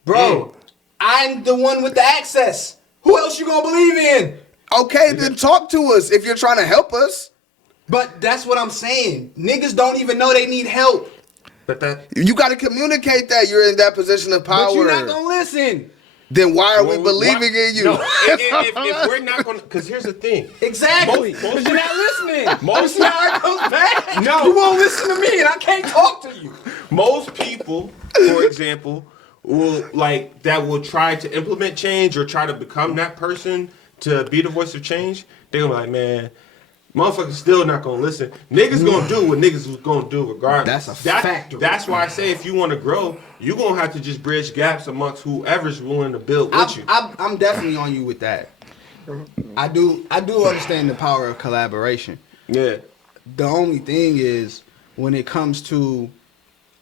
Bro, I'm the one with the access. Who else you gonna believe in? Okay, then talk to us if you're trying to help us. But that's what I'm saying. Niggas don't even know they need help. But that. You got to communicate that you're in that position of power. But you're not gonna listen. Then why are we believing in you? No, if we're not going to, because here's the thing. Exactly. Most- Because you're not listening. Most- See how it goes back? No. You won't listen to me and I can't talk to you. Most people, for example, will try to implement change or try to become that person to be the voice of change. They're gonna be like, man, motherfuckers still not gonna listen. Niggas gonna do what niggas was gonna do regardless. That's a factor. That's why I say if you want to grow, you gonna have to just bridge gaps amongst whoever's willing to build with you. I'm definitely on you with that. I do understand the power of collaboration. Yeah. The only thing is when it comes to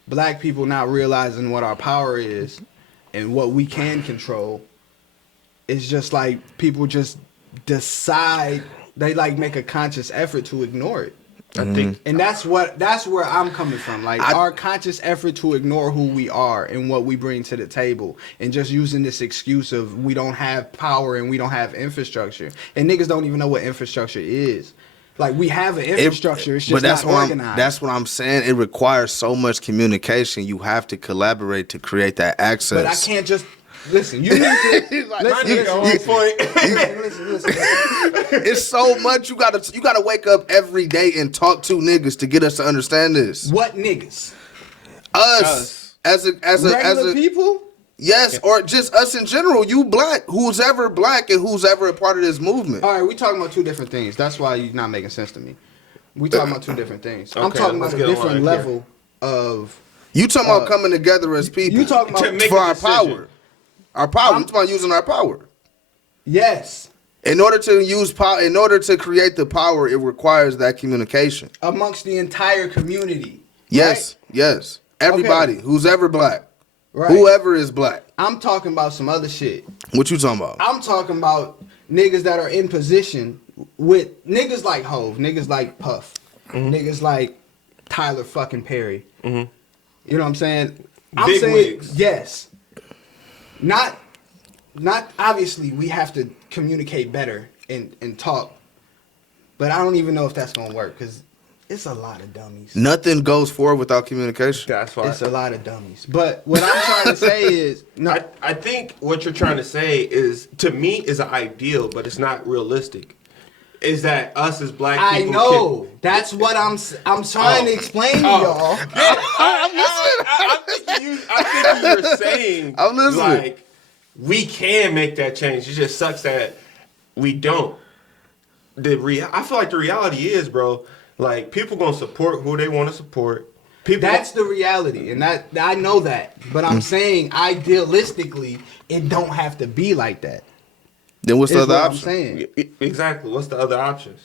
black people not realizing what our power is and what we can control, it's just like people just decide they like make a conscious effort to ignore it. I think And that's where I'm coming from. Like our conscious effort to ignore who we are and what we bring to the table, and just using this excuse of we don't have power and we don't have infrastructure. And niggas don't even know what infrastructure is. Like we have an infrastructure, it's just not organized. That's what I'm saying. It requires so much communication. You have to collaborate to create that access. But I can't just listen. You need to listen. It's so much you gotta wake up every day and talk to niggas to get us to understand this. What niggas? Us as Regular a people? yes, or just us in general. You black, who's ever black and who's ever a part of this movement. All right, we talking about two different things. That's why you're not making sense to me. We talking about two different things. I'm Okay, talking let's about a get different aligned level of. You talking about coming together as people? You talking To about make for a our decision. power. Our power. We talking about using our power. yes, In order to use power, in order to create the power, it requires that communication. amongst the entire community. Yes, yes. Everybody who's ever black, Right. whoever is black. I'm talking about some other shit. What you talking about? I'm talking about niggas that are in position with niggas like Hove, niggas like Puff, niggas like Tyler fucking Perry. You know what I'm saying? I'm Big saying wigs. yes. Not obviously we have to communicate better and talk. But I don't even know if that's gonna work because it's a lot of dummies. Nothing goes forward without communication. that's why. It's a lot of dummies. But what I'm trying to say is no. I think what you're trying to say is, to me, is an ideal, but it's not realistic. Is that us as black I people? know. That's what I'm trying to explain to y'all. I'm thinking you're saying. I'm listening. Like, we can make that change. It just sucks that we don't. I feel like the reality is, bro. Like, people gonna support who they want to support. People. That's the reality, and that I know that. But I'm saying idealistically, it don't have to be like that. Then what's the Is other what I'm option? saying. Exactly. What's the other options?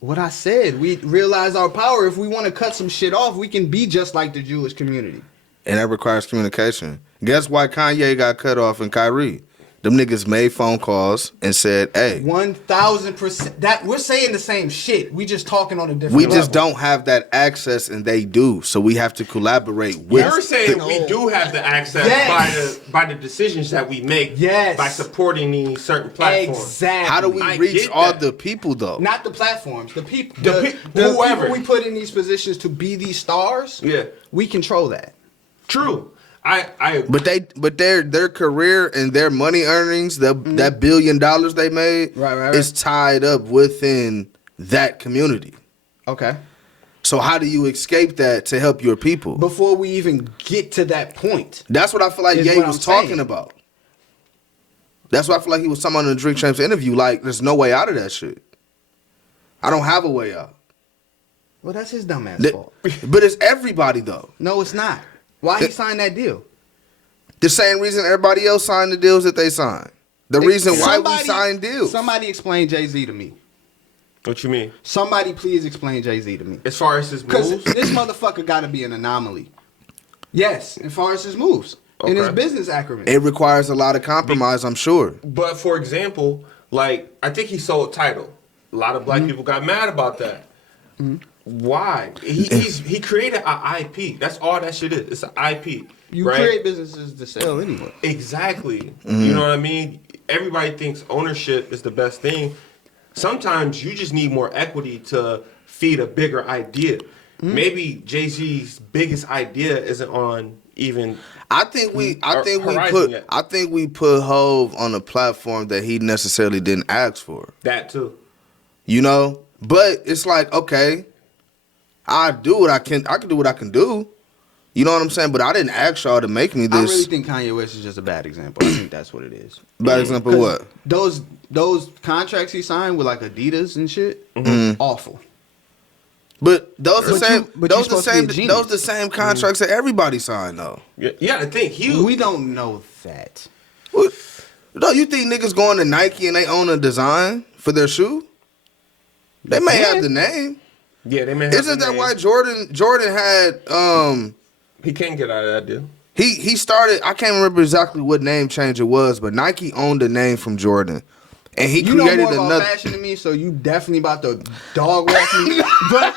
What I said, we realize our power. If we want to cut some shit off, we can be just like the Jewish community. And that requires communication. Guess why Kanye got cut off and Kyrie? Them niggas made phone calls and said, hey, 1000%. That we're saying the same shit. We just talking on a different. we just level. don't have that access and they do. So we have to collaborate with You're saying the- we do have the access Yes. by the decisions that we make. Yes. By supporting these certain platforms. Exactly. How do we I reach get all that. the people though? Not the platforms, the people, The whoever. people we put in these positions to be these stars. Yeah. We control that. True. I But their career and their money earnings, that $1 billion they made, Right. is tied up within that community. Okay. So how do you escape that to help your people? Before we even get to that point, That's what I feel like Is Ye what was I'm talking saying. about. That's what I feel like he was talking about in the Drink Champs interview. Like, there's no way out of that shit. I don't have a way out. well, that's his dumbass That- fault. but it's everybody though. No, it's not. Why he signed that deal? The same reason everybody else signed the deals that they signed. The reason why we signed deals. Somebody explain Jay-Z to me. what you mean? Somebody please explain Jay-Z to me. As far as his Because moves? this motherfucker got to be an anomaly. Yes, as far as his moves and his Okay. business acumen. It requires a lot of compromise, I'm sure. But for example, like, I think he sold Tidal. A lot of black people got mad about that. Why? He created an IP. That's all that shit is. It's an IP. You right? create businesses to sell anyway. Exactly. You know what I mean? Everybody thinks ownership is the best thing. Sometimes you just need more equity to feed a bigger idea. Maybe Jay-Z's biggest idea isn't on even. I think we Horizon yet. put Hove on a platform that he necessarily didn't ask for. That too. You know? But it's like, okay, I can do what I can do. You know what I'm saying? But I didn't ask y'all to make me this. I really think Kanye West is just a bad example. I think that's what it is. Bad example what? Those contracts he signed with like Adidas and shit, awful. But those the same contracts that everybody signed though. Yeah, I think we don't know that. No, you think niggas going to Nike and they own a design for their shoe? They may have the name. Yeah, they may have Isn't that why Jordan had he can't get out of that deal. He started, I can't remember exactly what name change it was, but Nike owned the name from Jordan. And he created know more another about fashion than me, so you definitely about to dog walk me. But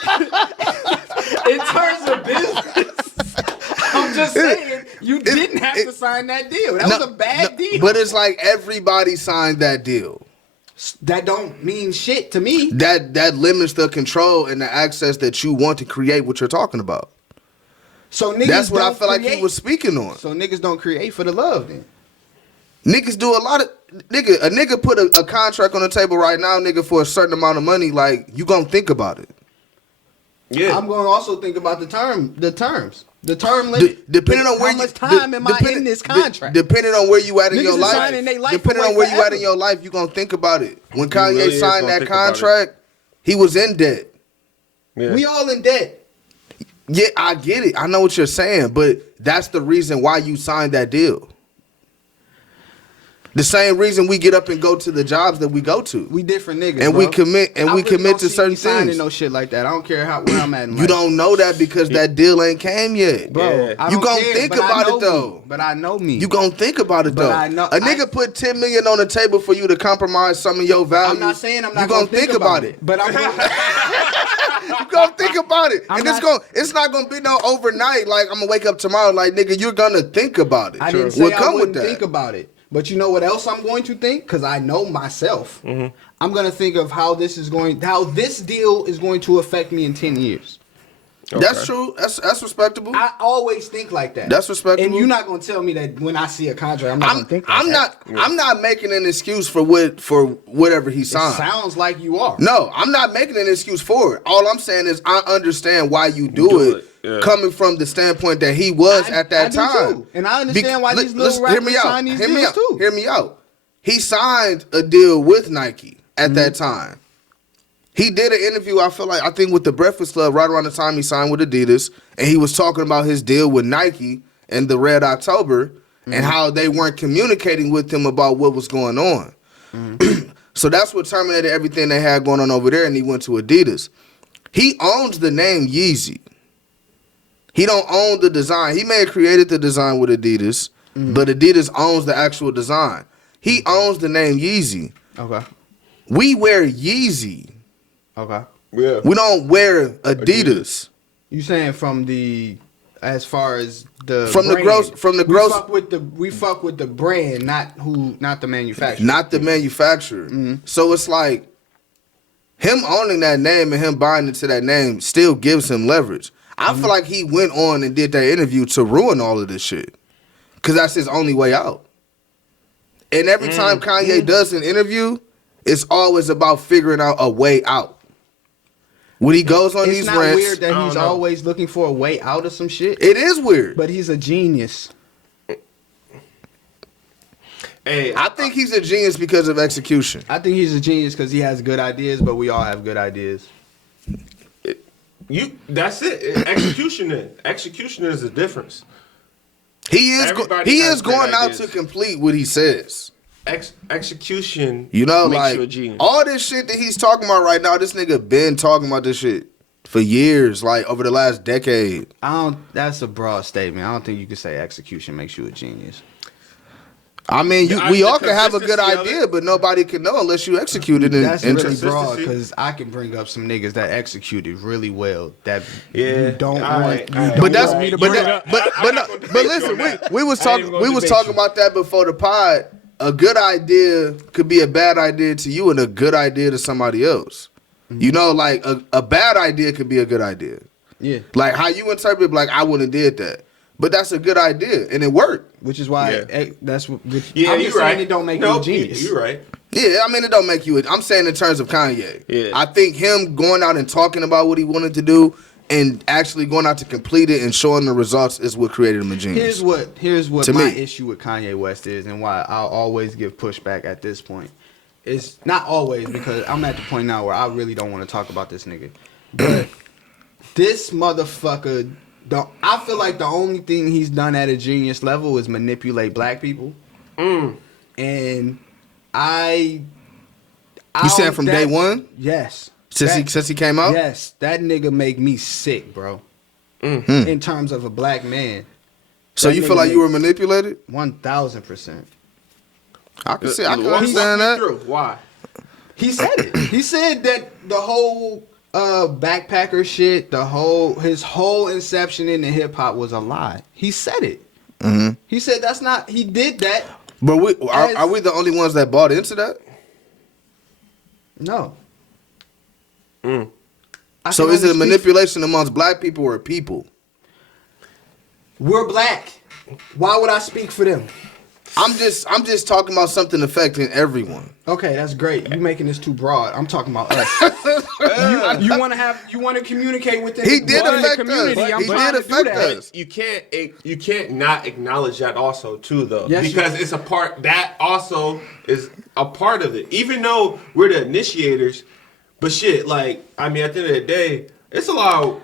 in terms of business, I'm just saying you didn't have to sign that deal. That was a bad deal. But it's like everybody signed that deal. That don't mean shit to me. That limits the control and the access that you want to create what you're talking about. So niggas that's what I feel create, like he was speaking on. So niggas don't create for the love then. Niggas do a lot of a nigga put a contract on the table right now, nigga, for a certain amount of money. Like you gonna think about it. Yeah, I'm gonna also think about the terms. The term limit. Depending on where how much time am I in this contract? Depending on where you at in Niggas your is life. signing they life Depending away on where you at forever. in your life, you gonna think about it. When Kanye really is signed gonna that think about contract, he was in debt. yeah. We all in debt. Yeah, I get it. I know what you're saying, but that's the reason why you signed that deal. The same reason we get up and go to the jobs that we go to. We different niggas, and bro. we commit I really commit don't to see certain me signing things. No shit like that. I don't care where I'm at in life. You don't know that because that deal ain't came yet, bro. Yeah. I You don't gonna care, think but I about know it though. me. But I know me. You gonna think about it But though. I know- A nigga put $10 million on the table for you to compromise some of your value. I'm not saying I'm not You gonna think about it. But I'm. You gonna think about it, I'm and not- it's not gonna be no overnight. Like I'm gonna wake up tomorrow, like nigga, you're gonna think about it. I didn't say What I come with wouldn't that? think about it. But you know what else I'm going to think? Because I know myself. I'm going to think of how this deal is going to affect me in 10 years. That's true. That's respectable. I always think like that. That's respectable. And you're not going to tell me that when I see a contract, I'm not going to think like that. I'm not making an excuse for whatever he It signed. sounds like you are. No, I'm not making an excuse for it. All I'm saying is I understand why you do it. Yeah. Coming from the standpoint that he was at that I do time. too. And I understand why these little hear me rappers out. sign these Hear me deals out. too. Hear me out. He signed a deal with Nike at that time. He did an interview, I think with the Breakfast Club right around the time he signed with Adidas, and he was talking about his deal with Nike and the Red October and how they weren't communicating with him about what was going on. So that's what terminated everything they had going on over there, and he went to Adidas. He owns the name Yeezy. He don't own the design. He may have created the design with Adidas, but Adidas owns the actual design. He owns the name Yeezy. Okay. We wear Yeezy. Okay. Yeah. We don't wear Adidas. You saying from the as far as the From the brand, gross- we fuck with the brand, not the manufacturer. Not the manufacturer. So it's like him owning that name and him buying into that name still gives him leverage. I feel like he went on and did that interview to ruin all of this shit. Because that's his only way out. And every time Kanye does an interview, it's always about figuring out a way out. When he goes on It's these not rants, weird that he's always looking for a way out of some shit. it is weird. But he's a genius. Hey, I think he's a genius because of execution. I think he's a genius because he has good ideas, but we all have good ideas. That's it. Execution is the difference. He is Everybody has great going out ideas. to complete what he says. Execution, You know, makes like you a genius. all this shit that he's talking about right now, this nigga been talking about this shit for years, like over the last decade. That's a broad statement. I don't think you could say execution makes you a genius. I mean, Yeah, we the all can have a good consistency of idea, it. but nobody can know unless you execute it. That's really into- broad because I can bring up some niggas that executed really well that Yeah. you don't All want. right, you all right. don't But that's want me to but bring that, up. but I'm not no, gonna but debate you listen, on that. we was I ain't talking gonna debate you. about that before the pod. A good idea could be a bad idea to you and a good idea to somebody else. You know, like a bad idea could be a good idea. Yeah. Like how you interpret, like I wouldn't have did that, but that's a good idea and it worked. Which is why Yeah. that's what. Yeah, I'm you're just saying right. it don't make you a genius. You're right. Yeah, I mean it don't make you. I'm saying in terms of Kanye. Yeah. I think him going out and talking about what he wanted to do and actually going out to complete it and showing the results is what created him a genius. Here's what To my me. issue with Kanye West is, and why I'll always give pushback at this point. It's not always, because I'm at the point now where I really don't want to talk about this nigga. But this motherfucker, I feel like the only thing he's done at a genius level is manipulate black people. And You saying from day one? Yes. Since he came out? Yes, that nigga make me sick, bro. In terms of a black man. So That you nigga feel like make- you were manipulated? 1,000%. I can see. I can Walk understand me that. through. Why? He said it. He said that the whole backpacker shit, his whole inception into hip hop was a lie. He said it. He said that's not. He did that. But are we the only ones that bought into that? No. I So can is it a only speak- manipulation amongst black people or people? We're black. Why would I speak for them? I'm just talking about something affecting everyone. Okay, that's great. You making this too broad. I'm talking about us. you want to communicate with them. He did within the affect community. us. I'm He trying did to do affect that. us. You can't not acknowledge that also too though, Yes, you- because it's a part that also is a part of it. Even though we're the initiators, but shit, like I mean, at the end of the day, it's a lot.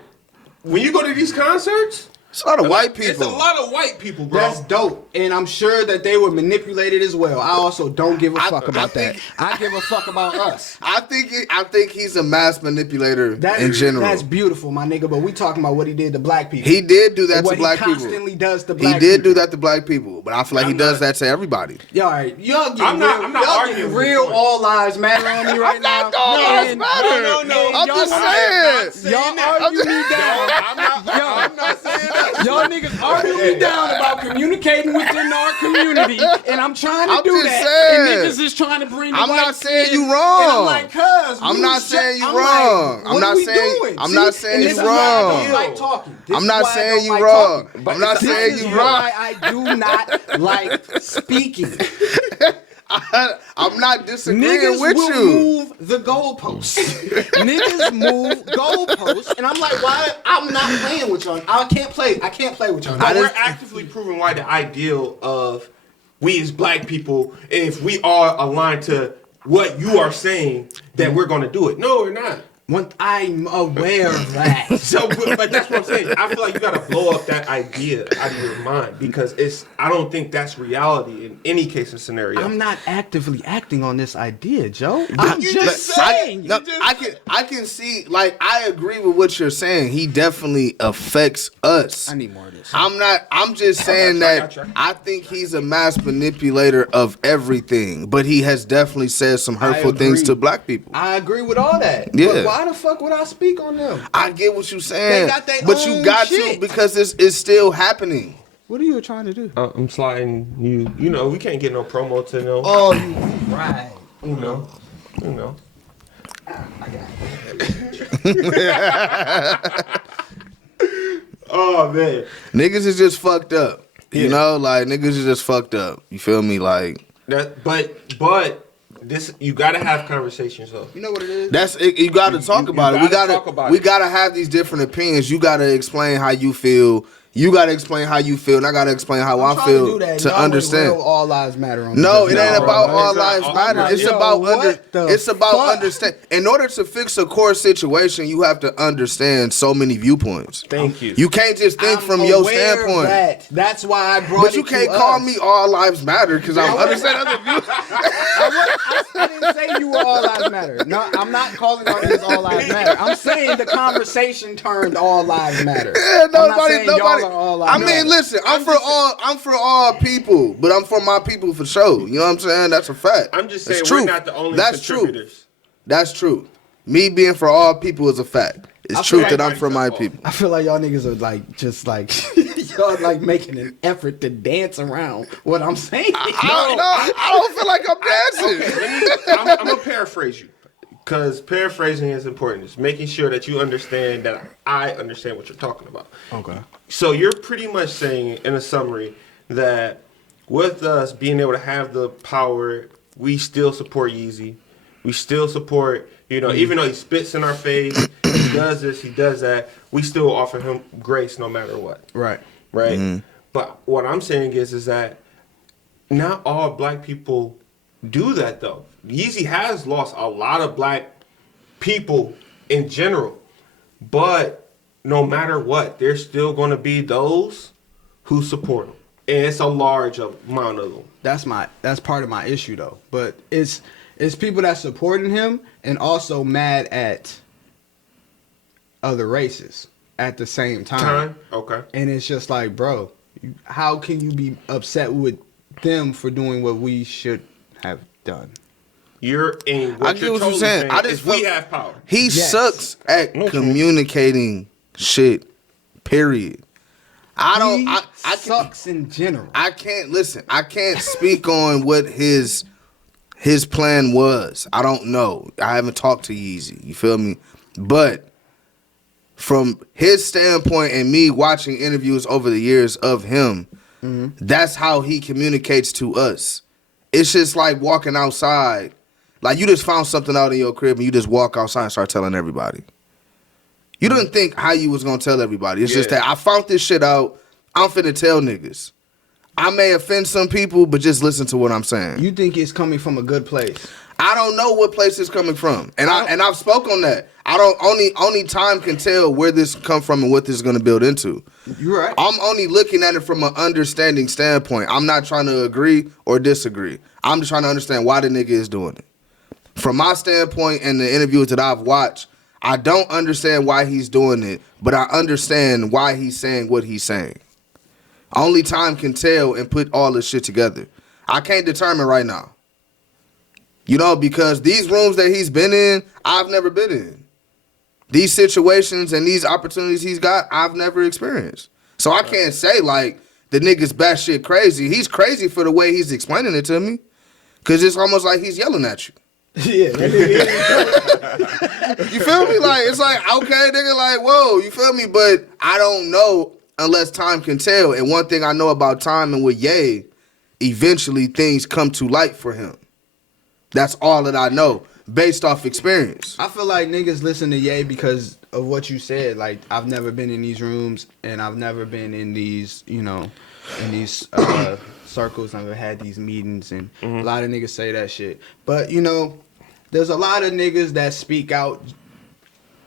When you go to these concerts, It's a lot of white people. It's a lot of white people, bro. That's dope, and I'm sure that they were manipulated as well. I also don't give a fuck about think- that. I give a fuck about us. I think he's a mass manipulator in general. That's beautiful, my nigga. But we talking about what he did to black people. He did do that And to what black he people. constantly does to He black did people. do that to black people, but I feel like he I'm does not- that to everybody. Yeah, all right. Y'all getting I'm not y'all arguing getting with real you. all lives matter on me right now. not all lives And- matter. No. I'm y'all just saying- saying. Y'all argue me down. I'm not saying that. Y'all niggas argue me down about communicating within our community, and I'm trying to I'm do just that. saying. And niggas is trying to bring the I'm white not saying kid, you And wrong. I'm like, cuz. I'm we not was saying you I'm wrong. Like, I'm what not are we saying- doing? I'm See? not saying And you this is why I wrong. don't like talking. This I'm is not why I saying don't you like wrong. talking. I'm not This saying is you why wrong. I do not like speaking. I'm not disagreeing Niggas with will you. move the goalposts. Niggas move goalposts, and I'm like, why? I'm not playing with y'all. I can't play with y'all. But we're actively proving why the ideal of we as black people, if we are aligned to what you are saying, that we're going to do it. No, we're not. I'm aware of that. So, but that's what I'm saying. I feel like you got to blow up that idea out of your mind because I don't think that's reality in any case or scenario. I'm not actively acting on this idea, Joe. I'm you just just said- saying. No, I can see, like, I agree with what you're saying. He definitely affects us. I need more of this. I'm just saying that I think he's a mass manipulator of everything, but he has definitely said some hurtful things agree. to black people. I agree with all that. Yeah. But why the fuck would I speak on them? I get what you're saying, They got their but you own got shit. to because it's still happening. What are you trying to do? I'm sliding you. You know, we can't get no promo to no. Oh, you right. You know. I got it. Oh man. Niggas is just fucked up. You know, like niggas is just fucked up. You feel me? Like That, but this you gotta have conversations though. You know what it is? that's it, you got to talk about it. gotta talk about we it. gotta have these different opinions. You gotta explain how you feel. You gotta explain how you feel, and I gotta explain how I Trying feel do that, and to y'all went understand. real all lives matter on No, this. it ain't No, about bro, all it's not lives all- matter. no, It's yo, about what the It's about fuck? understand. In order to fix a core situation, you have to understand so many viewpoints. Thank you. You can't just think I'm from your aware of standpoint. that. That's why I brought But it you to can't call us. me all lives matter because I'm understanding other views. I didn't say you were all lives matter. No, I'm not calling on this all lives matter. I'm saying the conversation turned all lives matter. Yeah, I'm not nobody. saying y'all are all lives I mean, matter. listen, I'm for all people, but I'm for my people for sure. You know what I'm saying? That's a fact. I'm just That's saying true. we're not the only That's contributors. True. That's true. Me being for all people is a fact. It's true that I'm for my people. I feel like y'all niggas are like just like y'all like making an effort to dance around what I'm saying. I don't feel like I'm dancing. I'm gonna paraphrase you. because paraphrasing is important. It's making sure that you understand that I understand what you're talking about. Okay. So you're pretty much saying, in a summary, that with us being able to have the power, we still support Yeezy. We still support, even though he spits in our face, he does this, he does that, we still offer him grace no matter what. Right. Right? Mm-hmm. But what I'm saying is that not all black people do that, though. Yeezy has lost a lot of black people in general. But no matter what, there's still going to be those who support him. And it's a large amount of them. That's part of my issue, though. But it's people that supporting him and also mad at other races at the same time. Okay. And it's just like, bro, how can you be upset with them for doing what we should have done? You're in I get what you're saying. I just we have power. He Yes. sucks at communicating shit. Period. I sucks in general. I can't listen. I can't speak on what his plan was. I don't know. I haven't talked to Yeezy. You feel me? But from his standpoint and me watching interviews over the years of him, that's how he communicates to us. It's just like walking outside. Like you just found something out in your crib and you just walk outside and start telling everybody. You didn't think how you was going to tell everybody. It's just that I found this shit out. I'm finna tell niggas. I may offend some people, but just listen to what I'm saying. You think it's coming from a good place? I don't know what place it's coming from, and I've spoke on that. I don't only time can tell where this come from and what this is going to build into. You're right. I'm only looking at it from an understanding standpoint. I'm not trying to agree or disagree. I'm just trying to understand why the nigga is doing it. From my standpoint and the interviews that I've watched, I don't understand why he's doing it, but I understand why he's saying what he's saying. Only time can tell and put all this shit together. I can't determine right now. Because these rooms that he's been in, I've never been in. These situations and these opportunities he's got, I've never experienced. So I can't say, like, the nigga's batshit crazy. He's crazy for the way he's explaining it to me. Because it's almost like he's yelling at you. Yeah. You feel me? Like, it's like, okay, nigga, like, whoa, you feel me? But I don't know unless time can tell. And one thing I know about time and with Ye, eventually things come to light for him. That's all that I know, based off experience. I feel like niggas listen to Ye because of what you said. Like, I've never been in these rooms and I've never been in these, circles. I've never had these meetings and a lot of niggas say that shit. But, there's a lot of niggas that speak out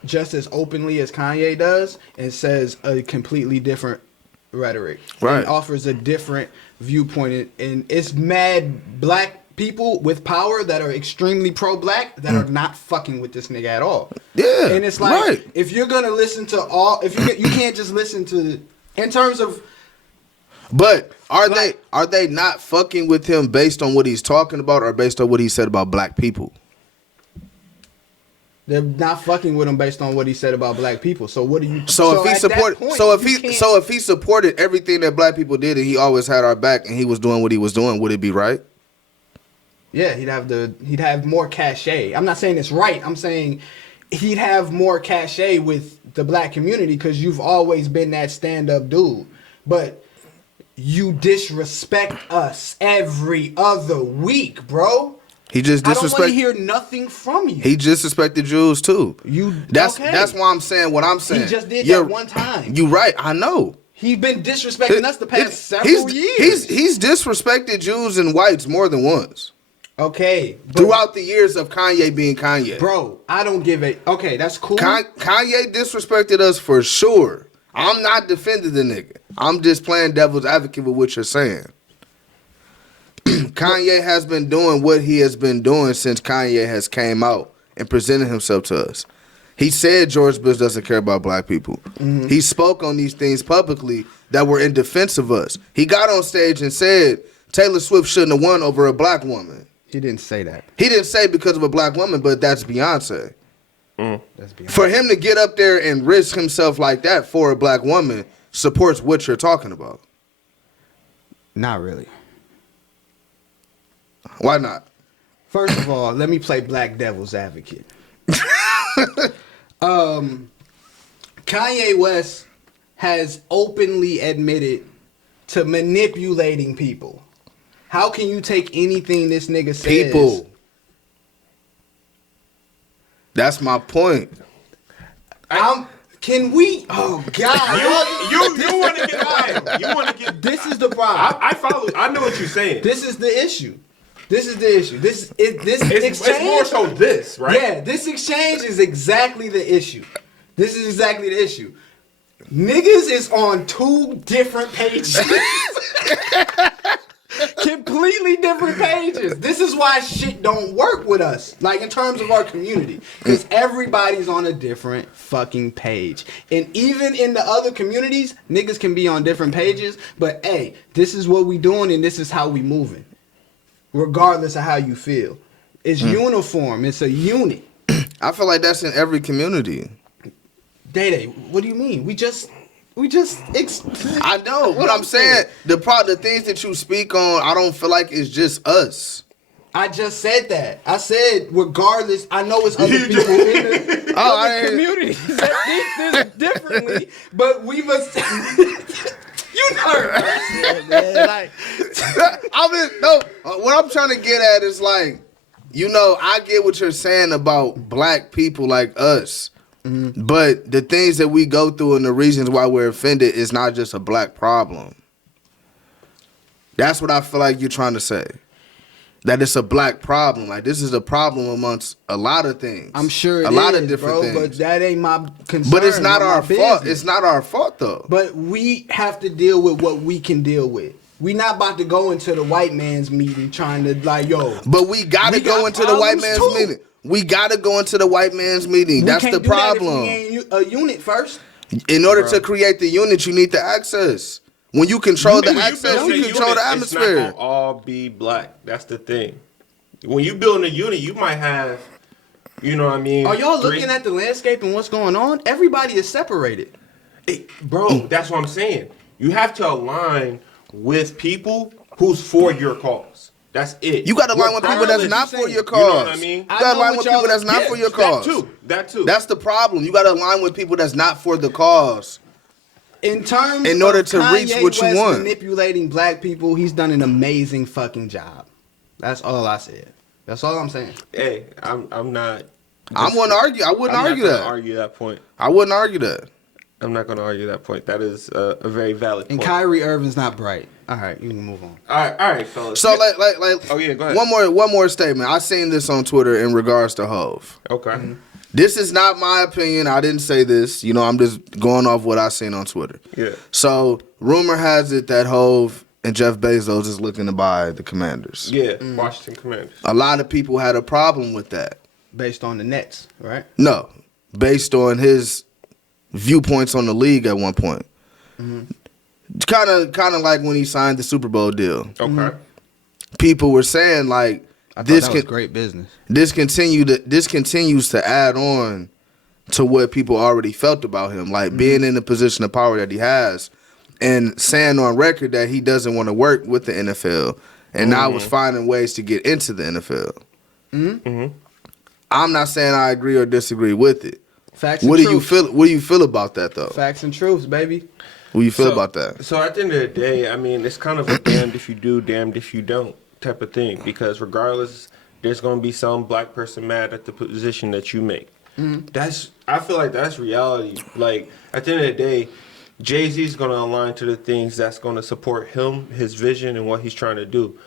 just as openly as Kanye does and says a completely different rhetoric. Right. And offers a different viewpoint. And it's mad black people with power that are extremely pro-black that are not fucking with this nigga at all. Yeah. And it's like, right. if you're going to listen to all, if you can't just listen to, in terms of. But are they not fucking with him based on what he's talking about or based on what he said about black people? They're not fucking with him based on what he said about black people. So what do you? So if he supported everything that black people did and he always had our back and he was doing what he was doing, would it be right? Yeah, he'd have more cachet. I'm not saying it's right. I'm saying he'd have more cachet with the black community because you've always been that stand-up dude. But you disrespect us every other week, bro. He just disrespected. I don't want to hear nothing from you. He disrespected Jews too. That's why I'm saying what I'm saying. He just did that one time. You right, I know. He's been disrespecting us the past several years. He's disrespected Jews and whites more than once. Okay. Throughout the years of Kanye being Kanye. Bro, I don't give a... Okay, that's cool. Kanye disrespected us for sure. I'm not defending the nigga. I'm just playing devil's advocate with what you're saying. Kanye has been doing what he has been doing since Kanye has came out and presented himself to us. He said George Bush doesn't care about black people. Mm-hmm. He spoke on these things publicly that were in defense of us. He got on stage and said Taylor Swift shouldn't have won over a black woman. He didn't say that. He didn't say because of a black woman, but that's Beyonce. That's Beyonce. For him to get up there and risk himself like that for a black woman supports what you're talking about. Not really. Why not? First of all, let me play black devil's advocate. Kanye West has openly admitted to manipulating people. How can you take anything this nigga says? People. That's my point. Can we? Oh God! You want to get wild. You want to get. This is the problem. I follow. I know what you're saying. This is the issue. This exchange. It's more so this, right? Yeah, this exchange is exactly the issue. This is exactly the issue. Niggas is on two different pages. Completely different pages. This is why shit don't work with us. Like in terms of our community. Because everybody's on a different fucking page. And even in the other communities, niggas can be on different pages. But hey, this is what we doing and this is how we moving. Regardless of how you feel. It's uniform. It's a unit. I feel like that's in every community. Day, what do you mean? I know, but I'm saying the things that you speak on, I don't feel like it's just us. I just said that. I said regardless. I know it's other people in the other communities that think this differently, but we must. You know, man. Like, what I'm trying to get at is like, I get what you're saying about black people like us. Mm-hmm. But the things that we go through and the reasons why we're offended is not just a black problem. That's what I feel like you're trying to say. That it's a black problem. Like this is a problem amongst a lot of things. I'm sure a lot of different things. But that ain't my concern. But it's not our fault. It's not our fault though. But we have to deal with what we can deal with. We not about to go into the white man's meeting trying to like, yo. But we gotta go into the white man's meeting. We gotta go into the white man's meeting. That's the problem. We ain't a unit first. In order to create the unit, you need the access. When you control the access, you control the atmosphere. It's not gonna all be black. That's the thing. When you build a unit, you might have, you know what I mean? Are y'all looking at the landscape and what's going on? Everybody is separated. Bro, that's what I'm saying. You have to align with people who's for your cause. That's it. You got to align with people that's not for your cause. You know what I mean? You got to align with people that's not for your cause. That too. That's the problem. You got to align with people that's not for the cause. In order to Kanye reach what you West want. Manipulating black people, he's done an amazing fucking job. That's all I said. That's all I'm saying. Hey, I'm not. I wouldn't argue. I wouldn't argue that. Argue that point. I wouldn't argue that. I'm not going to argue that point. That is a very valid point. And Kyrie Irving's not bright. All right, you can move on. All right, fellas. So like. Oh yeah, go ahead. One more statement. I seen this on Twitter in regards to Hov. Okay. Mm-hmm. This is not my opinion. I didn't say this. I'm just going off what I seen on Twitter. Yeah. So rumor has it that Hov and Jeff Bezos is looking to buy the Commanders. Yeah, Washington Commanders. A lot of people had a problem with that. Based on the Nets, right? No, based on his viewpoints on the league at one point. Mm-hmm. Kind of like when he signed the Super Bowl deal. Okay. Mm-hmm. People were saying like, I thought that was great business. This continues to add on to what people already felt about him, like being in the position of power that he has, and saying on record that he doesn't want to work with the NFL, and now was finding ways to get into the NFL. Mm-hmm. Mm-hmm. I'm not saying I agree or disagree with it. Facts and truths. What do you feel about that though? Facts and truths, baby. What do you feel about that? So at the end of the day, I mean, it's kind of a damned if you do, damned if you don't type of thing. Because regardless, there's going to be some black person mad at the position that you make. Mm-hmm. I feel like that's reality. Like, at the end of the day, Jay-Z's going to align to the things that's going to support him, his vision, and what he's trying to do.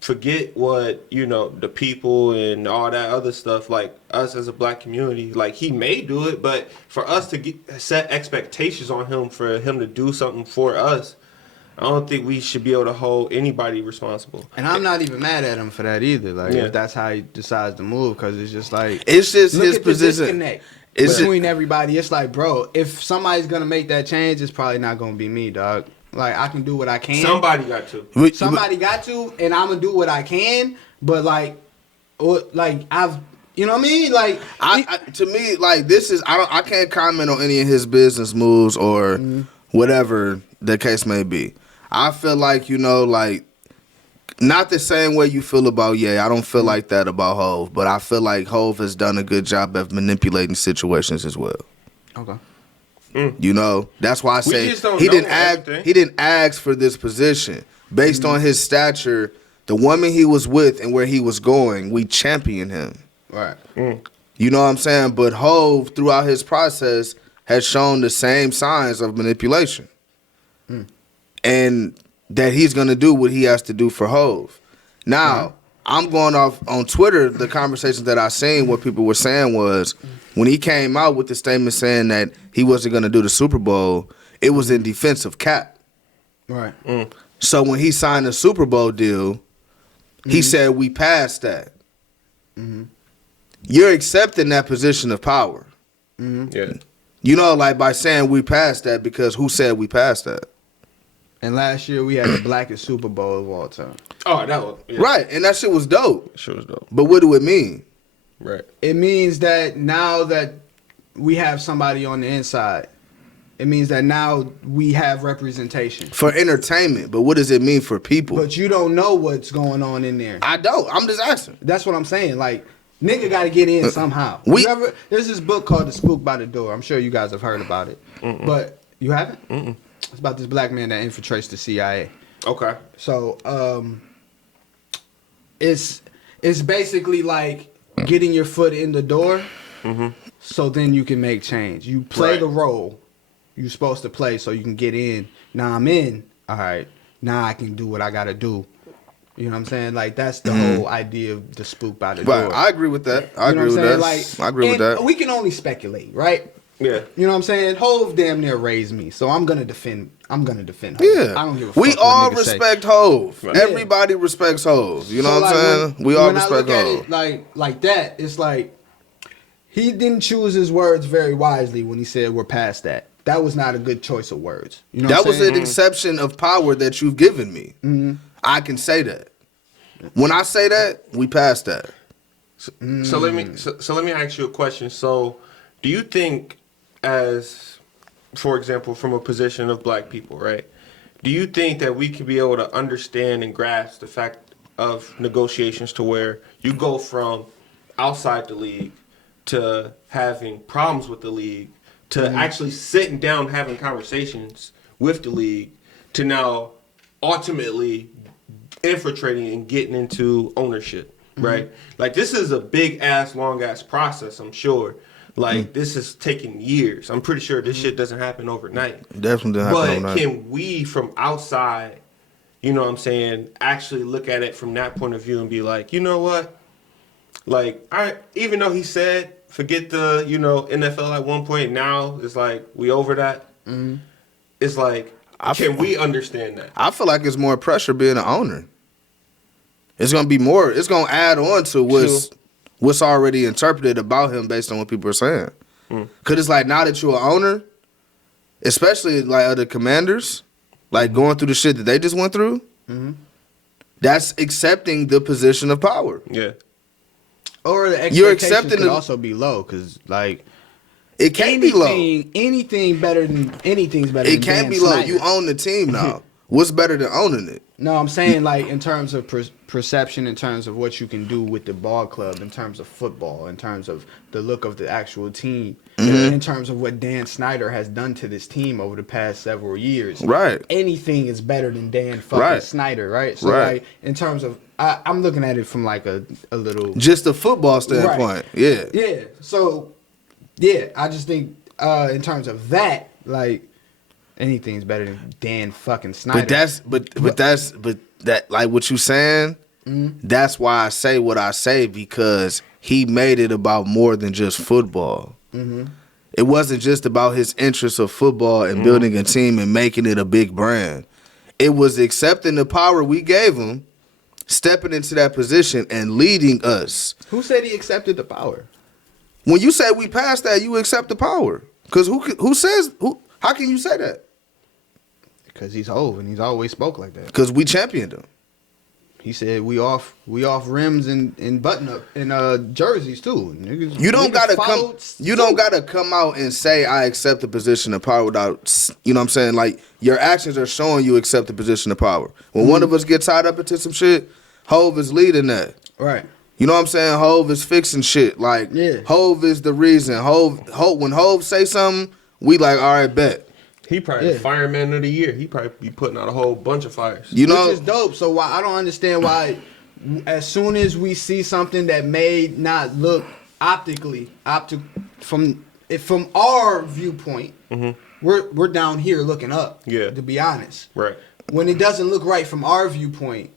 Forget what, the people and all that other stuff, like us as a black community, like he may do it, but for us to set expectations on him, for him to do something for us, I don't think we should be able to hold anybody responsible. And I'm not even mad at him for that either. Like, if that's how he decides to move, because it's just like, it's just look his at position. The disconnect between everybody. It's like, bro, if somebody's gonna make that change, it's probably not gonna be me, dog. Like, I can do what I can. Somebody got to. Somebody got to, and I'm gonna do what I can. But I've, you know what I mean? Like, to me, like, this is I can't comment on any of his business moves or whatever the case may be. I feel like Not the same way you feel about Ye. I don't feel like that about Hove, but I feel like Hove has done a good job of manipulating situations as well. Okay. You know, that's why I say just don't he know didn't everything. he didn't ask for this position based on his stature, the woman he was with, and where he was going. We championed him. Right. You know what I'm saying? But Hove, throughout his process, has shown the same signs of manipulation, and that he's gonna do what he has to do for Hove. Now, I'm going off on Twitter. The conversations that I seen, what people were saying was, when he came out with the statement saying that he wasn't gonna do the Super Bowl, it was in defense of Cap. Right. So when he signed the Super Bowl deal, he said we passed that. You're accepting that position of power. Yeah. You know, like by saying we passed that, because who said we passed that? And last year we had the blackest Super Bowl of all time. Oh, that was Right, and that shit was dope. Sure was dope. But what do it mean? Right. It means that now that we have somebody on the inside, it means that now we have representation. For entertainment, but what does it mean for people? But you don't know what's going on in there. I don't. I'm just asking. That's what I'm saying. Like, nigga got to get in somehow. There's this book called The Spook by the Door. I'm sure you guys have heard about it. But you haven't? It's about this black man that infiltrates the CIA. Okay. So, it's basically like getting your foot in the door, so then you can make change. You play the role you're supposed to play, so you can get in. Now I'm in. All right. Now I can do what I gotta do. You know what I'm saying? Like, that's the whole idea of the spook by the Right, door. I agree with that. I You know agree what with I'm that. saying? Like, I agree with and that. we can only speculate, right? Yeah. You know what I'm saying? Hove damn near raised me, so I'm gonna defend Hove. Yeah, I don't give a fuck we what all niggas say. respect Hove. Right. Everybody respects Hove. You know So, what like, I'm saying? when- We all when I respect look at Hove. it like that, it's like he didn't choose his words very wisely when he said we're past that. That was not a good choice of words. You know That what I'm was saying? an exception of power that you've given me. I can say that. When I say that, we passed that. So let me ask you a question. So, do you think, as for example, from a position of black people, right? Do you think that we could be able to understand and grasp the fact of negotiations to where you go from outside the league to having problems with the league to actually sitting down having conversations with the league to now ultimately infiltrating and getting into ownership, right? Like, this is a big ass, long ass process, I'm sure. Like, this is taking years. I'm pretty sure this shit doesn't happen overnight. Definitely didn't happen But overnight. can we, from outside, you know what I'm saying, actually look at it from that point of view and be like, you know what? Like, even though he said, forget the, NFL at one point, now it's like, we over that. It's like, can we understand that? I feel like it's more pressure being an owner. It's gonna be more. It's gonna add on to what's already interpreted about him based on what people are saying. Cause it's like, now that you're an owner, especially like other commanders, like going through the shit that they just went through, that's accepting the position of power. Yeah. Or the You're expectations accepting could the- also be low, because like It can't be low. anything's better than It can't Dan be low. Snyder. You own the team now. What's better than owning it? No, I'm saying, like, in terms of perception, in terms of what you can do with the ball club, in terms of football, in terms of the look of the actual team, in terms of what Dan Snyder has done to this team over the past several years. Right. Anything is better than Dan fucking Right. Snyder, right? So, Right. like, in terms of, I'm looking at it from, like, a little... Just a football standpoint. Yeah. Yeah. So, yeah, I just think in terms of that, like, anything's better than Dan fucking Snyder. But that like what you saying, that's why I say what I say, because he made it about more than just football. It wasn't just about his interest of football and building a team and making it a big brand. It was accepting the power we gave him, stepping into that position and leading us. Who said he accepted the power? When you say we passed that, you accept the power. Because how can you say that? Because he's Hov and he's always spoke like that. Because we championed him. He said we off rims and button up and jerseys too. Niggas, You don't niggas gotta followed come. You don't gotta come out and say I accept the position of power without. You know what I'm saying? Like your actions are showing you accept the position of power. When one of us get tied up into some shit, Hove is leading that. Right. You know what I'm saying? Hove is fixing shit. Like Yeah. Hove is the reason. Hove when Hove say something, we like all right, bet. He probably the fireman of the year. He probably be putting out a whole bunch of fires. You know, Which is dope. So why I don't understand why, as soon as we see something that may not look from our viewpoint, we're down here looking up. Yeah. To be honest. Right. When it doesn't look right from our viewpoint,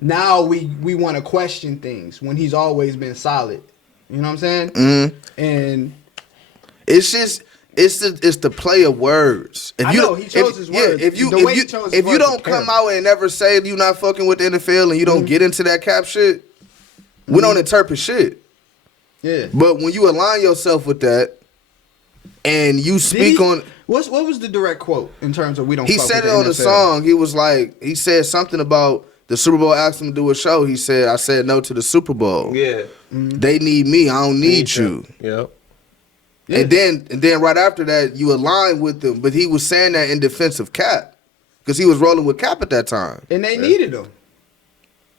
now we want to question things when he's always been solid. You know what I'm saying? Mm-hmm. And it's just. It's the play of words. If I know, he chose his words. If you The way he chose his if you words don't is come terrible. out and never say you not fucking with the NFL and you don't get into that cap shit, we don't interpret shit. yeah. But when you align yourself with that and you speak on, what was the direct quote in terms of we don't? he fuck said with it on the NFL? song. He was like, he said something about the Super Bowl asked him to do a show. He said, I said no to the Super Bowl. Yeah. They need me. I don't need you. Yep. Yeah. And then right after that, you align with them. But he was saying that in defense of Cap. Because he was rolling with Cap at that time. And they needed him.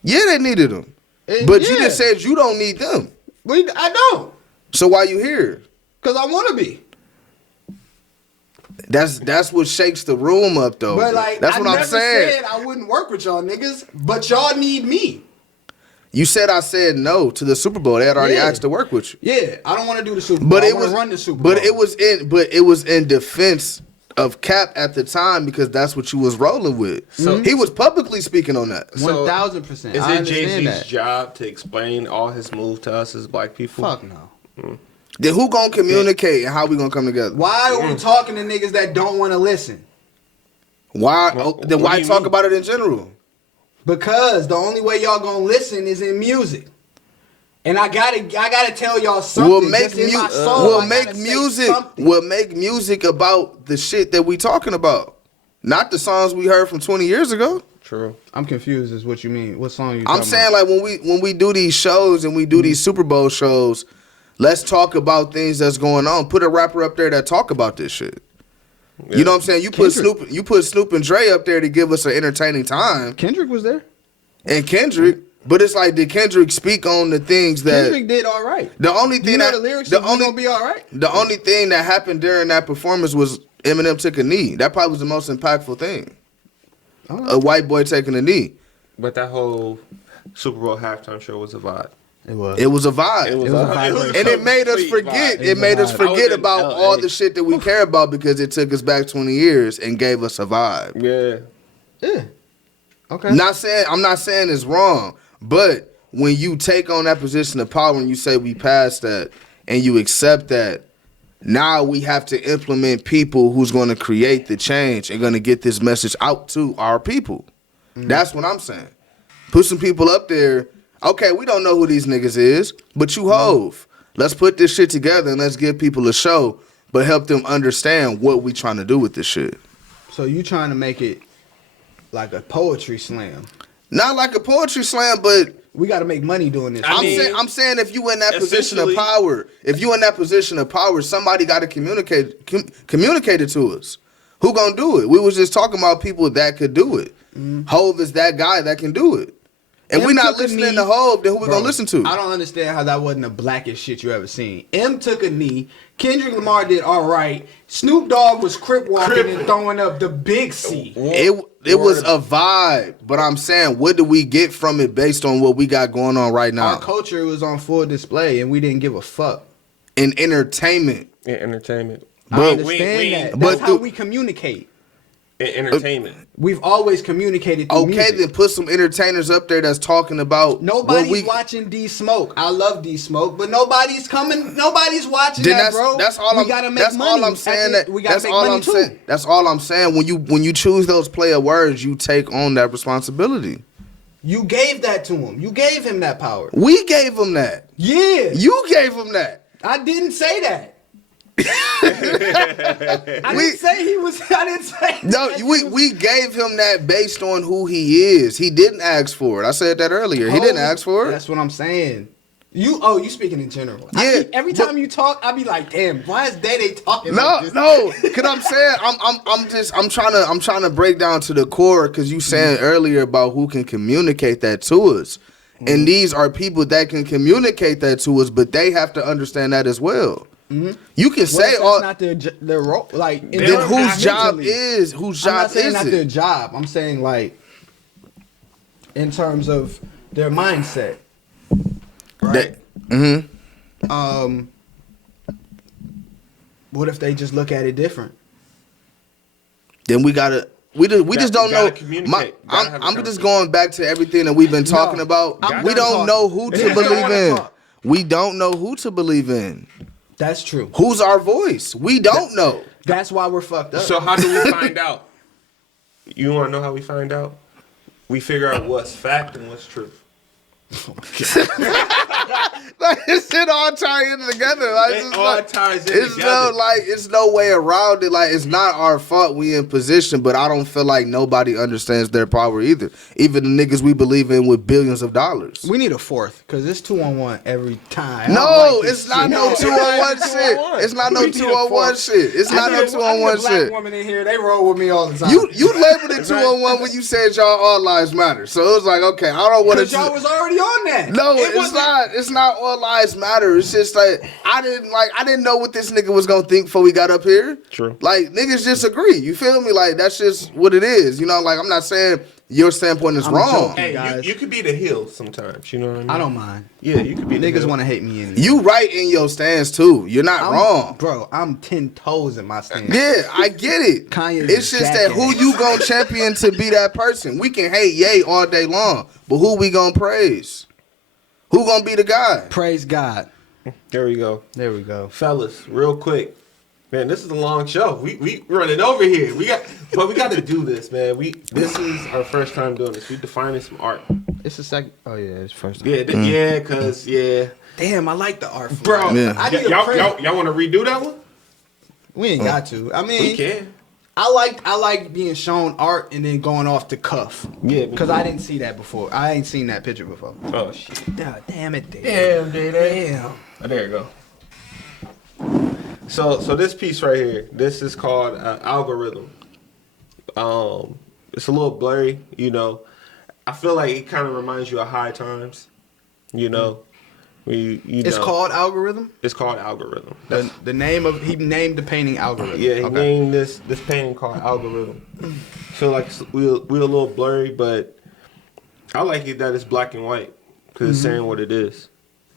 Yeah, they needed him. And But you yeah. just said you don't need them. I don't. So why you here? Because I want to be. That's what shakes the room up, though. But like, that's I what never I'm saying. said I wouldn't work with y'all niggas, but y'all need me. You said I said no to the Super Bowl. They had already Yeah. asked to work with you. Yeah, I don't want to do the Super Bowl. But I it want was to run the Super Bowl. But it was in defense of Cap at the time because that's what you was rolling with. So- he was publicly speaking on that. So, 1000%. Is I it understand Jay-Z's that. job to explain all his moves to us as black people? Fuck no. Then who gonna communicate and how we gonna come together? Why are we talking to niggas that don't want to listen? Why? What Then why do you talk mean? about it in general? Because the only way y'all gonna listen is in music. And I gotta tell y'all something. We'll make that's in my soul. we'll I make gotta say music. something. We'll make music about the shit that we talking about, not the songs we heard from 20 years ago. True. I'm confused. Is what you mean? What song you? I'm saying like when we do these shows and we do these Super Bowl shows, let's talk about things that's going on. Put a rapper up there that talk about this shit. You know what I'm saying? You put Snoop and Dre up there to give us an entertaining time, Kendrick was there. and Kendrick. But it's like, did Kendrick speak on the things that Kendrick did all right. the only thing You know that the lyrics the is only gonna be all right. the only thing that happened during that performance was Eminem took a knee. That probably was the most impactful thing. A white boy taking a knee. But that whole Super Bowl halftime show was a vibe. It was. It was a vibe. was a vibe. And it made us forget. It made us forget about all the shit that we care about because it took us back 20 years and gave us a vibe. Yeah. Yeah. Okay. I'm not saying it's wrong, but when you take on that position of power and you say we passed that and you accept that, now we have to implement people who's going to create the change and going to get this message out to our people. That's what I'm saying. Put some people up there. Okay, we don't know who these niggas is, but you Hove. Let's put this shit together and let's give people a show, but help them understand what we trying to do with this shit. So you trying to make it like a poetry slam? Not like a poetry slam, but We got to make money doing this. I'm saying if you in that position of power, somebody got to communicate it to us. Who gonna do it? We was just talking about people that could do it. Hove is that guy that can do it. And we not took a listening knee. to Hove, then who we Bro, gonna listen to? I don't understand how that wasn't the blackest shit you ever seen. M took a knee. Kendrick Lamar did all right. Snoop Dogg was crip walking and throwing up the big C. It was a vibe, but I'm saying, what do we get from it based on what we got going on right now Our culture was on full display, and we didn't give a fuck. in entertainment? In entertainment. I But understand that. but That's how the- we communicate. In entertainment. We've always communicated through Okay, music. then put some entertainers up there that's talking about Nobody's what we. watching D Smoke. I love D Smoke, but nobody's coming. Nobody's watching Then that, bro. that's all we I'm. gotta make That's money. all I'm saying. That We gotta that's make all money I'm too. saying. That's all I'm saying. When you choose those player words, you take on that responsibility. You gave that to him. You gave him that power. We gave him that. Yeah, You gave him that. I didn't say that. I didn't say he was. I didn't say. No, we gave him that based on who he is. He didn't ask for it. I said that earlier. He didn't ask for it. That's what I'm saying. You speaking in general. Yeah, Every time you talk, I be like, damn, why is Day talking No, like this? no, cause I'm saying I'm trying to break down to the core, cause you saying earlier about who can communicate that to us, and these are people that can communicate that to us, but they have to understand that as well. You can say all. Not their role, like Then whose job is I'm not saying not their job. I'm saying like in terms of their mindset, right? What if they just look at it different? Then we gotta. We just don't know. I'm just going back to everything that we've been talking about. We don't know who to believe in. We don't know who to believe in. That's true. Who's our voice? We don't know. That's why we're fucked up. So how do we find out? You want to know how we find out? We figure out what's fact and what's truth. Like this shit all tying together. Like It all ties in it's together. it's no way around it. Like it's not our fault we in position, but I don't feel like nobody understands their power either. Even the niggas we believe in with billions of dollars. We need a fourth because it's 2-on-1 every time. No, it's not no 2-on-1 shit. It's not no We need a 2-on-1 fourth. shit. It's not no 2-on-1 black shit. woman in here, they roll with me all the time. You labeled it 2-on-1 when you said y'all all lives matter. So it was like, okay, I don't want because to. y'all was already on that. No, it's not. It's not all lives matter. It's just like I didn't know what this nigga was gonna think before we got up here. True. Like niggas just agree. You feel me? Like that's just what it is. You know, like I'm not saying your standpoint is I'm wrong. joking. Hey, Guys. you could be the heel sometimes. You know what I mean? I don't mind. Yeah, you could be the Niggas heel. want to hate me anyway. You right in your stance too. You're not wrong. Bro, I'm 10 toes in my stance. Yeah, I get it. Kanye's It's just that who jackass. you gonna champion to be that person. We can hate Ye all day long, but who we gonna praise? Who gonna be the guy? Praise God. There we go. There we go. Fellas, real quick. Man, this is a long show. We running over here. We got to do this, man. This is our first time doing this. We defining some art. It's the second. Oh, yeah, it's first. Yeah, cause Damn, I like the art. bro. Yeah. I need a print. Y'all want to redo that one? We ain't got to. I mean, We can. I like being shown art and then going off the cuff. Yeah, Because I didn't see that before. I ain't seen that picture before. Oh shit. Yeah, damn it, dude. Damn, dude. Damn. Oh, there you go. So this piece right here, this is called Algorithm. It's a little blurry, you know. I feel like it kind of reminds you of High Times, you know. It's called Algorithm? It's called Algorithm. The name of, he named the painting Algorithm. Yeah, he Okay. named this painting called Algorithm. So like we're a little blurry, but I like it that it's black and white because it's saying what it is.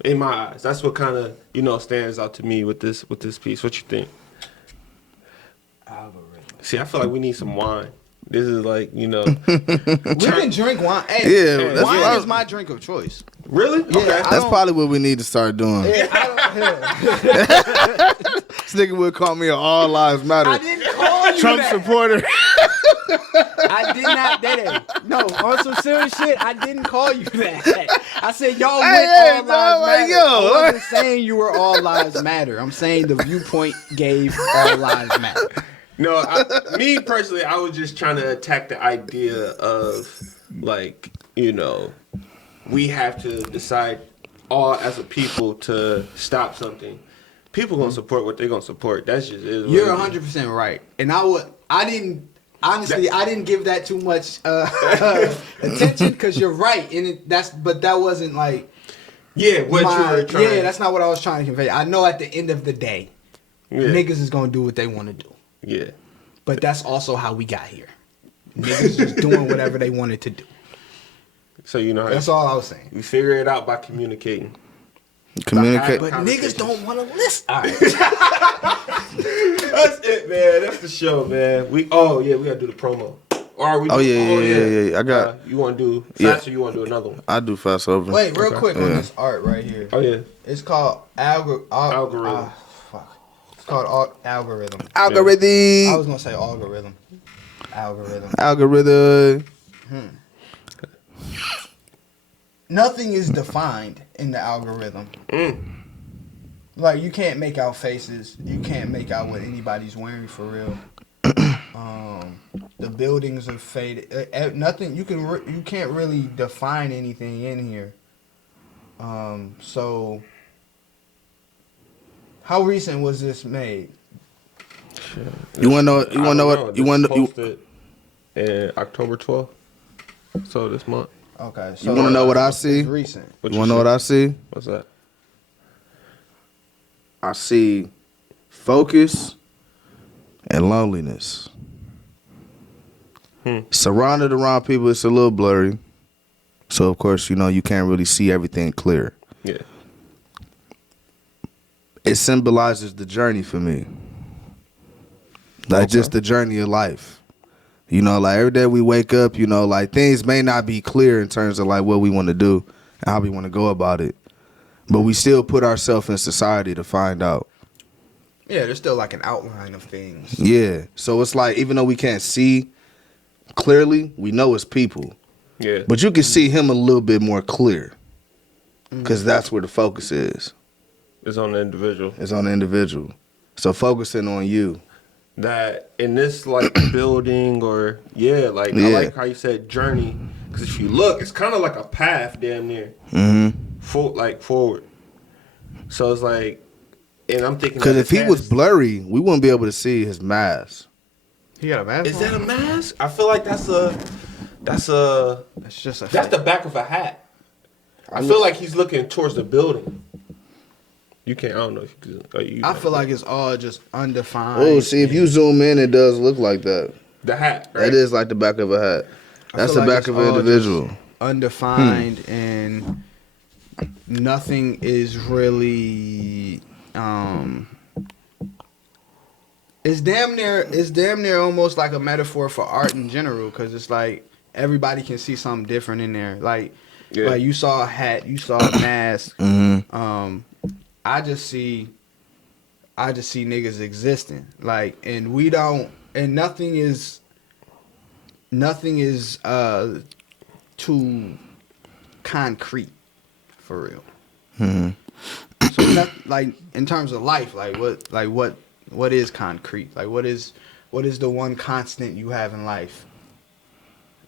In my eyes, that's what kind of stands out to me with this piece. What you think? Algorithm. See, I feel like we need some wine. This is like We can drink wine. Hey, Yeah, that's what I wine was- is my drink of choice. really okay. That's probably what we need to start doing. Yeah, This nigga would call me an all lives matter I didn't call you Trump that. supporter. I did not. No, on some serious shit, I didn't call you that. I said y'all Hey, went hey, all dog, like, lives matter. yo, I wasn't saying you were all lives matter. I'm saying the viewpoint gave all lives matter. No, me personally, I was just trying to attack the idea of like we have to decide all as a people to stop something. People gonna support what they gonna support. That's just is. what You're it is. 100% right, and I didn't give that too much attention because you're right, and but that wasn't like Yeah, what you were trying. yeah, that's not what I was trying to convey. I know at the end of the day, yeah. niggas is gonna do what they want to do, Yeah. but that's also how we got here. Niggas just doing whatever they wanted to do. So That's all I was saying. we figure it out by communicating. Communicate. But niggas don't want to listen. All right. That's it, man. That's the show, man. We gotta do the promo. Or are we? Oh, yeah. I got. You want to do Yeah. fast or you want to do another one? I do fast over. Wait, real quick on Yeah. this art right here. Oh yeah. It's called Algorithm. Fuck. It's called algorithm. Algorithm. I was gonna say algorithm. Algorithm. Algorithm. Nothing is defined in the algorithm. like you can't make out faces. You can't make out what anybody's wearing for real. The buildings are faded. Nothing you can't really define anything in here. So how recent was this made? You wanna know? You wanna know what? You wanna? Posted in October 12th. So this month. Okay. So You wanna know what I see? It's recent. What You wanna know what I see? What's that? I see focus and loneliness. Surrounded around people, it's a little blurry. So of course, you know, you can't really see everything clear. Yeah. It symbolizes the journey for me. Like just the journey of life. You know, like every day we wake up, you know, like things may not be clear in terms of like what we want to do and how we want to go about it. But we still put ourselves in society to find out. Yeah, there's still like an outline of things. Yeah. So it's like, even though we can't see clearly, we know it's people. Yeah. But you can see him a little bit more clear. Because that's where the focus is. It's on the individual. It's on the individual. So focusing on you. That in this like building or I like how you said journey, because if you look, it's kind of like a path damn near. Forward. So it's like, and I'm thinking Because if he was blurry, we wouldn't be able to see his mask. He got a mask. Is that a mask? I feel like that's That's just a. that's the back of a hat. I feel like he's looking towards the building. You can't. I don't know. I feel like it's all just undefined. Oh, see, if you zoom in, it does look like that. the hat. Right? That is like the back of a hat. That's the like back it's of an all individual. just undefined, and nothing is really. It's damn near almost like a metaphor for art in general, because it's like everybody can see something different in there. Like you saw a hat, you saw a mask. I just see niggas existing, like, and we don't, and nothing is too concrete, for real. So not, like, in terms of life, what is concrete? Like, what is the one constant you have in life?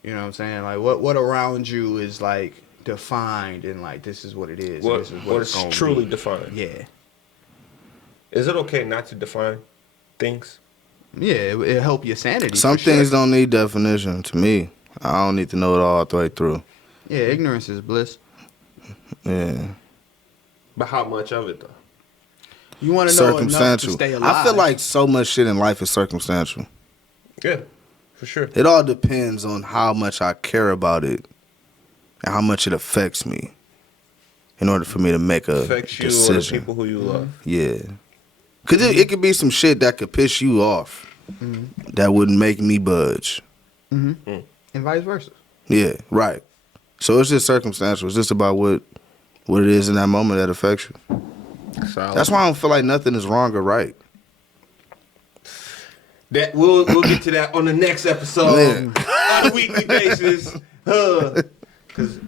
You know what I'm saying? Like, what around you is like defined, and like, this is what it is. What, this is what it's is gonna truly be. defined. Yeah. Is it okay not to define things? Yeah, it'll help your sanity. Some for sure. things don't need definition to me. I don't need to know it all the way through. Yeah, ignorance is bliss. Yeah. But how much of it though? You want to know enough to Circumstantial. stay alive. I feel like so much shit in life is circumstantial. Yeah, for sure. It all depends on how much I care about it and how much it affects me in order for me to make a Affects you decision. or the people who you love. Yeah. Because it could be some shit that could piss you off that wouldn't make me budge. and vice versa. Yeah, right. So it's just circumstantial. It's just about what it is in that moment that affects you. Solid. That's why I don't feel like nothing is wrong or right. That we'll get to that on the next episode Yeah. on a weekly basis. 'Cause